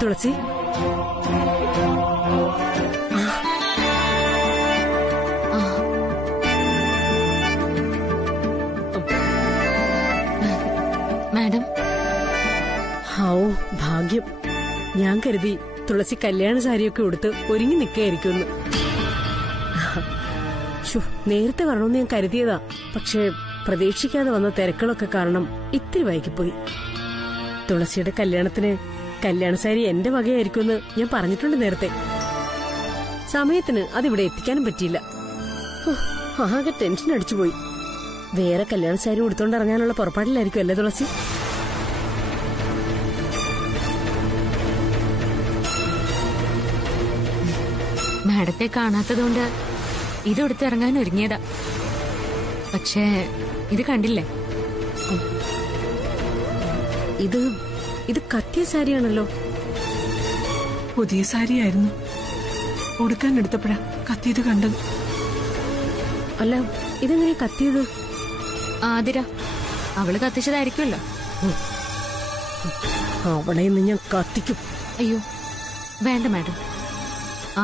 തുളസി, മാഡം. ഹാവൂ ഭാഗ്യം. ഞാൻ കരുതി തുളസി കല്യാണ സാരിയൊക്കെ ഉടുത്ത് ഒരുങ്ങി നിൽക്കായിരിക്കുമെന്ന്. നേരത്തെ വരണമെന്ന് ഞാൻ കരുതിയതാ. പക്ഷെ പ്രതീക്ഷിക്കാതെ വന്ന തിരക്കുകളൊക്കെ കാരണം ഇത്തിരി വൈകിപ്പോയി. തുളസിയുടെ കല്യാണത്തിന് കല്യാണ സാരി എന്റെ വകയായിരിക്കുമെന്ന് ഞാൻ പറഞ്ഞിട്ടുണ്ട് നേരത്തെ. സമയത്തിന് അതിവിടെ എത്തിക്കാനും പറ്റിയില്ല. ആകെ ടെൻഷൻ അടിച്ചുപോയി. വേറെ കല്യാണ സാരി ഉടുത്തോണ്ട് ഇറങ്ങാനുള്ള പുറപ്പാടിലായിരിക്കും അല്ലേ തുളസി? മാഡത്തെ കാണാത്തതുകൊണ്ട് ഇതെടുത്തിറങ്ങാൻ ഒരുങ്ങിയതാ. പക്ഷേ ഇത് കണ്ടില്ലേ? ഇത് കത്തിയ സാരിയാണല്ലോ. പുതിയ സാരിയായിരുന്നു. ഉടുക്കാൻ എടുത്തപ്പോഴാ കത്തിയത് കണ്ടത്. അല്ല, ഇതെങ്ങനെ കത്തിയത്? ആതിര അവള് കത്തിച്ചതായിരിക്കുമല്ലോ. അവളെ ഇന്ന് ഞാൻ കത്തിക്കും. അയ്യോ വേണ്ട മാഡം,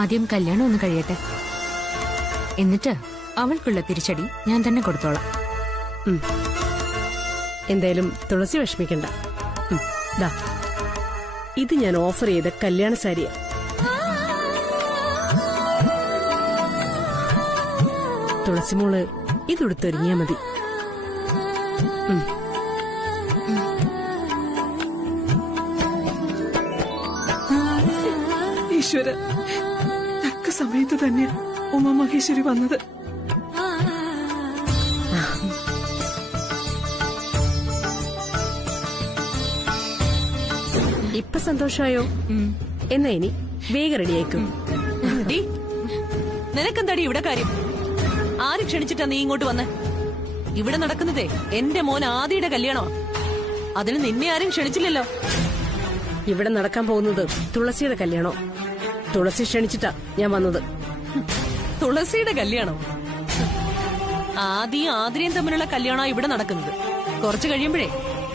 ആദ്യം കല്യാണം ഒന്ന് കഴിയട്ടെ. എന്നിട്ട് അവൾക്കുള്ള തിരിച്ചടി ഞാൻ തന്നെ കൊടുത്തോളാം. എന്തായാലും തുളസി വിഷമിക്കണ്ട. ദാ, ഇത് ഞാൻ ഓഫർ ചെയ്ത കല്യാണ സാരിയാ. തുളസിമോള് ഇതുടുത്തൊരുങ്ങിയാ മതി. ഈശ്വര, തക്ക സമയത്ത് തന്നെ ഉമാ മഹേശ്വരി വന്നത്. ഇപ്പൊ സന്തോഷമായോ? എന്നാ ഇനി വേഗം റെഡിയായിക്കും. നിനക്കെന്താടി ഇവിടെ കാര്യം? ആര് ക്ഷണിച്ചിട്ടാ നീ ഇങ്ങോട്ട് വന്നേ? ഇവിടെ നടക്കുന്നതേ എന്റെ മോൻ ആദിയുടെ കല്യാണമാ. അതിന് നിന്നെ ആരും ക്ഷണിച്ചില്ലല്ലോ. ഇവിടെ നടക്കാൻ പോകുന്നത് തുളസിയുടെ കല്യാണോ? തുളസി ക്ഷണിച്ചിട്ടാ ഞാൻ വന്നത്. തുളസിയുടെ കല്യാണം? ആദിയും ആതിരയും തമ്മിലുള്ള കല്യാണമാണ് ഇവിടെ നടക്കുന്നത്. കുറച്ചു കഴിയുമ്പോഴേ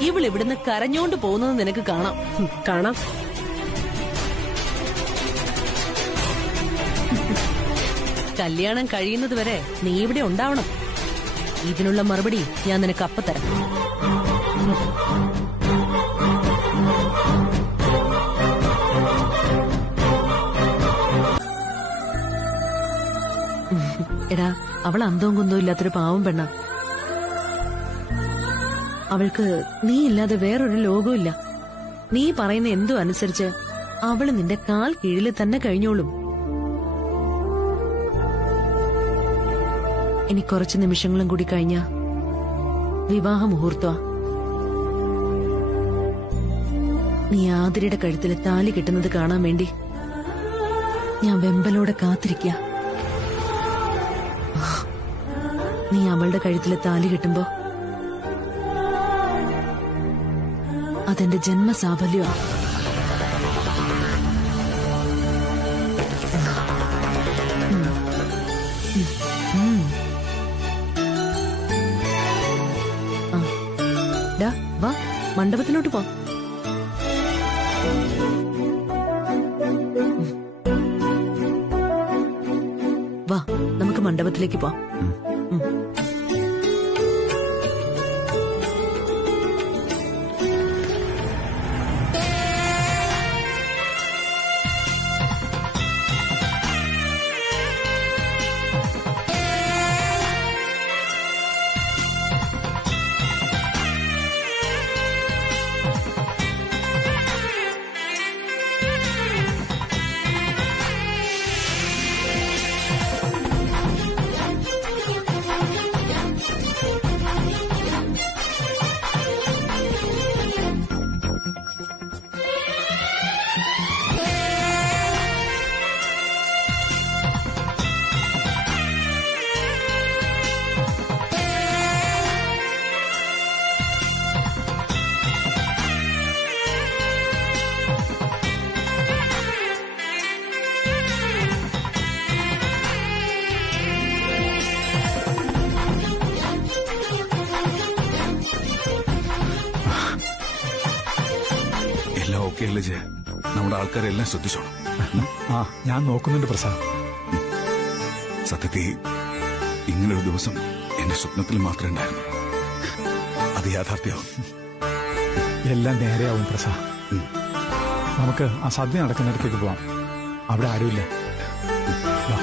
ഇവൾ ഇവിടുന്ന് കരഞ്ഞോണ്ട് പോകുന്നത് നിനക്ക് കാണാം. കാണാം. കല്യാണം കഴിയുന്നത് വരെ നീ ഇവിടെ ഉണ്ടാവണം. ഇതിനുള്ള മറുപടി ഞാൻ നിനക്ക് അപ്പ തരാം. എടാ, അവൾ അന്തവും കുന്തവും ഇല്ലാത്തൊരു പാവം പെണ്ണ. അവൾക്ക് നീ ഇല്ലാതെ വേറൊരു ലോകമില്ല. നീ പറയുന്ന എന്തു അനുസരിച്ച് അവള് നിന്റെ കാൽ കീഴിൽ തന്നെ കഴിഞ്ഞോളും. ഇനി കുറച്ച് നിമിഷങ്ങളും കൂടി കഴിഞ്ഞ വിവാഹ മുഹൂർത്തമാ. നീ ആതിരയുടെ കഴുത്തിൽ താലി കെട്ടുന്നത് കാണാൻ വേണ്ടി ഞാൻ വെമ്പലോടെ കാത്തിരിക്കുക. നീ അവളുടെ കഴുത്തിൽ താലി കെട്ടുമ്പോ അതെന്റെ ജന്മസാഫല്യമാ. വാ, മണ്ഡപത്തിലോട്ട് പോ. വാ, നമുക്ക് മണ്ഡപത്തിലേക്ക് പോവാം. നമ്മുടെ ആൾക്കാരെല്ലാം ശ്രദ്ധിച്ചോണം. ആ, ഞാൻ നോക്കുന്നുണ്ട് പ്രസാദ്. സത്യത്തിൽ ഇങ്ങനൊരു ദിവസം എന്റെ സ്വപ്നത്തിൽ മാത്രമേ ഉണ്ടായിരുന്നു. അത് യാഥാർത്ഥ്യമാവും. എല്ലാം നേരെയാവും പ്രസാദ്. നമുക്ക് ആ സദ്യ നടക്കുന്നിടത്തേക്ക് പോവാം. അവിടെ ആരുമില്ല. വാ.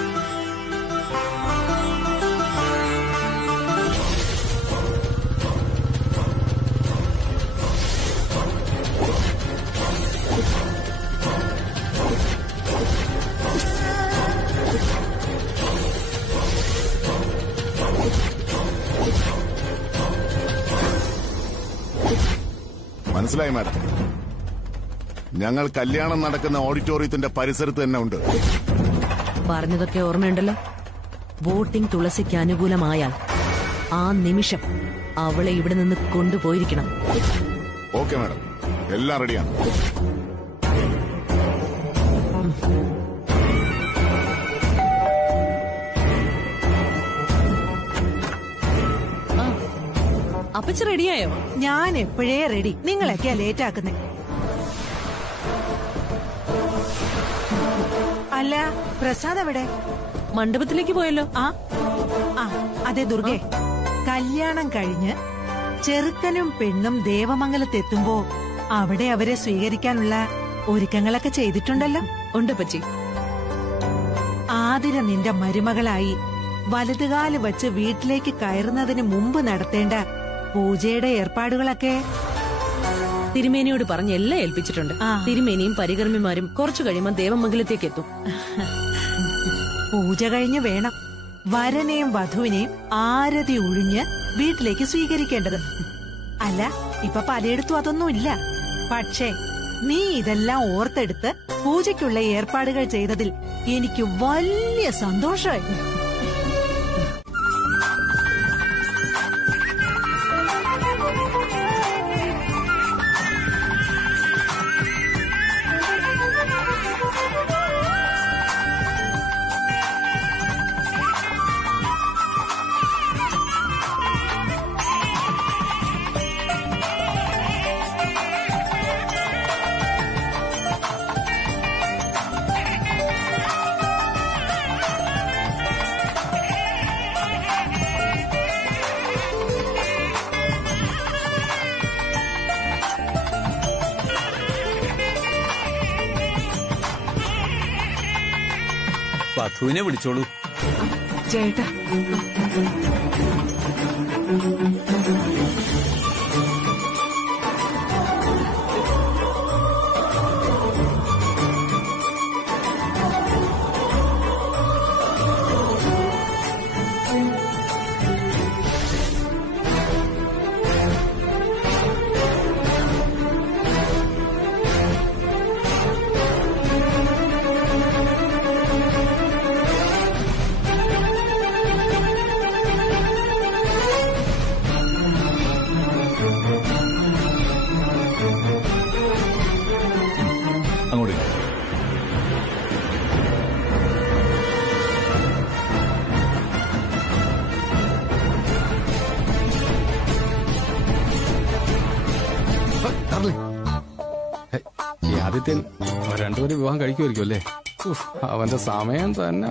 മനസ്സിലായി മാഡം. ഞങ്ങൾ കല്യാണം നടക്കുന്ന ഓഡിറ്റോറിയത്തിന്റെ പരിസരത്ത് തന്നെ ഉണ്ട്. പറഞ്ഞതൊക്കെ ഓർമ്മയുണ്ടല്ലോ. വോട്ടിംഗ് തുളസിക്ക് അനുകൂലമായാൽ ആ നിമിഷം അവളെ ഇവിടെ നിന്ന് കൊണ്ടുപോയിരിക്കണം. ഓക്കെ മാഡം, എല്ലാം റെഡിയാണ്. അപ്പച്ചി റെഡിയായോ? ഞാൻ എപ്പോഴേ റെഡി. നിങ്ങളൊക്കെയാ ലേറ്റ് ആക്കുന്നേ. അല്ല, പ്രസാദ് എവിടെ? മണ്ഡപത്തിലേക്ക് പോയല്ലോ. അതെ ദുർഗെ, കല്യാണം കഴിഞ്ഞ് ചെറുക്കനും പെണ്ണും ദേവമംഗലത്തെത്തുമ്പോ അവിടെ അവരെ സ്വീകരിക്കാനുള്ള ഒരുക്കങ്ങളൊക്കെ ചെയ്തിട്ടുണ്ടല്ലോ. ഉണ്ട് പച്ചി. ആതിര നിന്റെ മരുമകളായി വലതുകാല് വച്ച് വീട്ടിലേക്ക് കയറുന്നതിന് മുമ്പ് നടത്തേണ്ട പൂജയുടെ ഏർപ്പാടുകളൊക്കെ തിരുമേനിയോട് പറഞ്ഞ് എല്ലാം ഏൽപ്പിച്ചിട്ടുണ്ട്. തിരുമേനിയും പരികർമ്മിമാരും കുറച്ചു കഴിയുമ്പോൾ ദേവമംഗലത്തേക്ക് എത്തും. പൂജ കഴിഞ്ഞ് വേണം വരനെയും വധുവിനെയും ആരതി ഒഴിഞ്ഞ് വീട്ടിലേക്ക് സ്വീകരിക്കേണ്ടത്. അല്ല, ഇപ്പൊ പലയിടത്തും അതൊന്നും ഇല്ല. പക്ഷേ നീ ഇതെല്ലാം ഓർത്തെടുത്ത് പൂജയ്ക്കുള്ള ഏർപ്പാടുകൾ ചെയ്തതിൽ എനിക്ക് വലിയ സന്തോഷമായി. വധുവിനെ വിളിച്ചോളൂ. ചേട്ടാ അങ്ങോട്ട് ഇരി. ഈ ആദിത്യൻ രണ്ടുപേരും വിവാഹം കഴിക്കുമായിരിക്കും അല്ലേ? അവന്റെ സമയം തന്നെ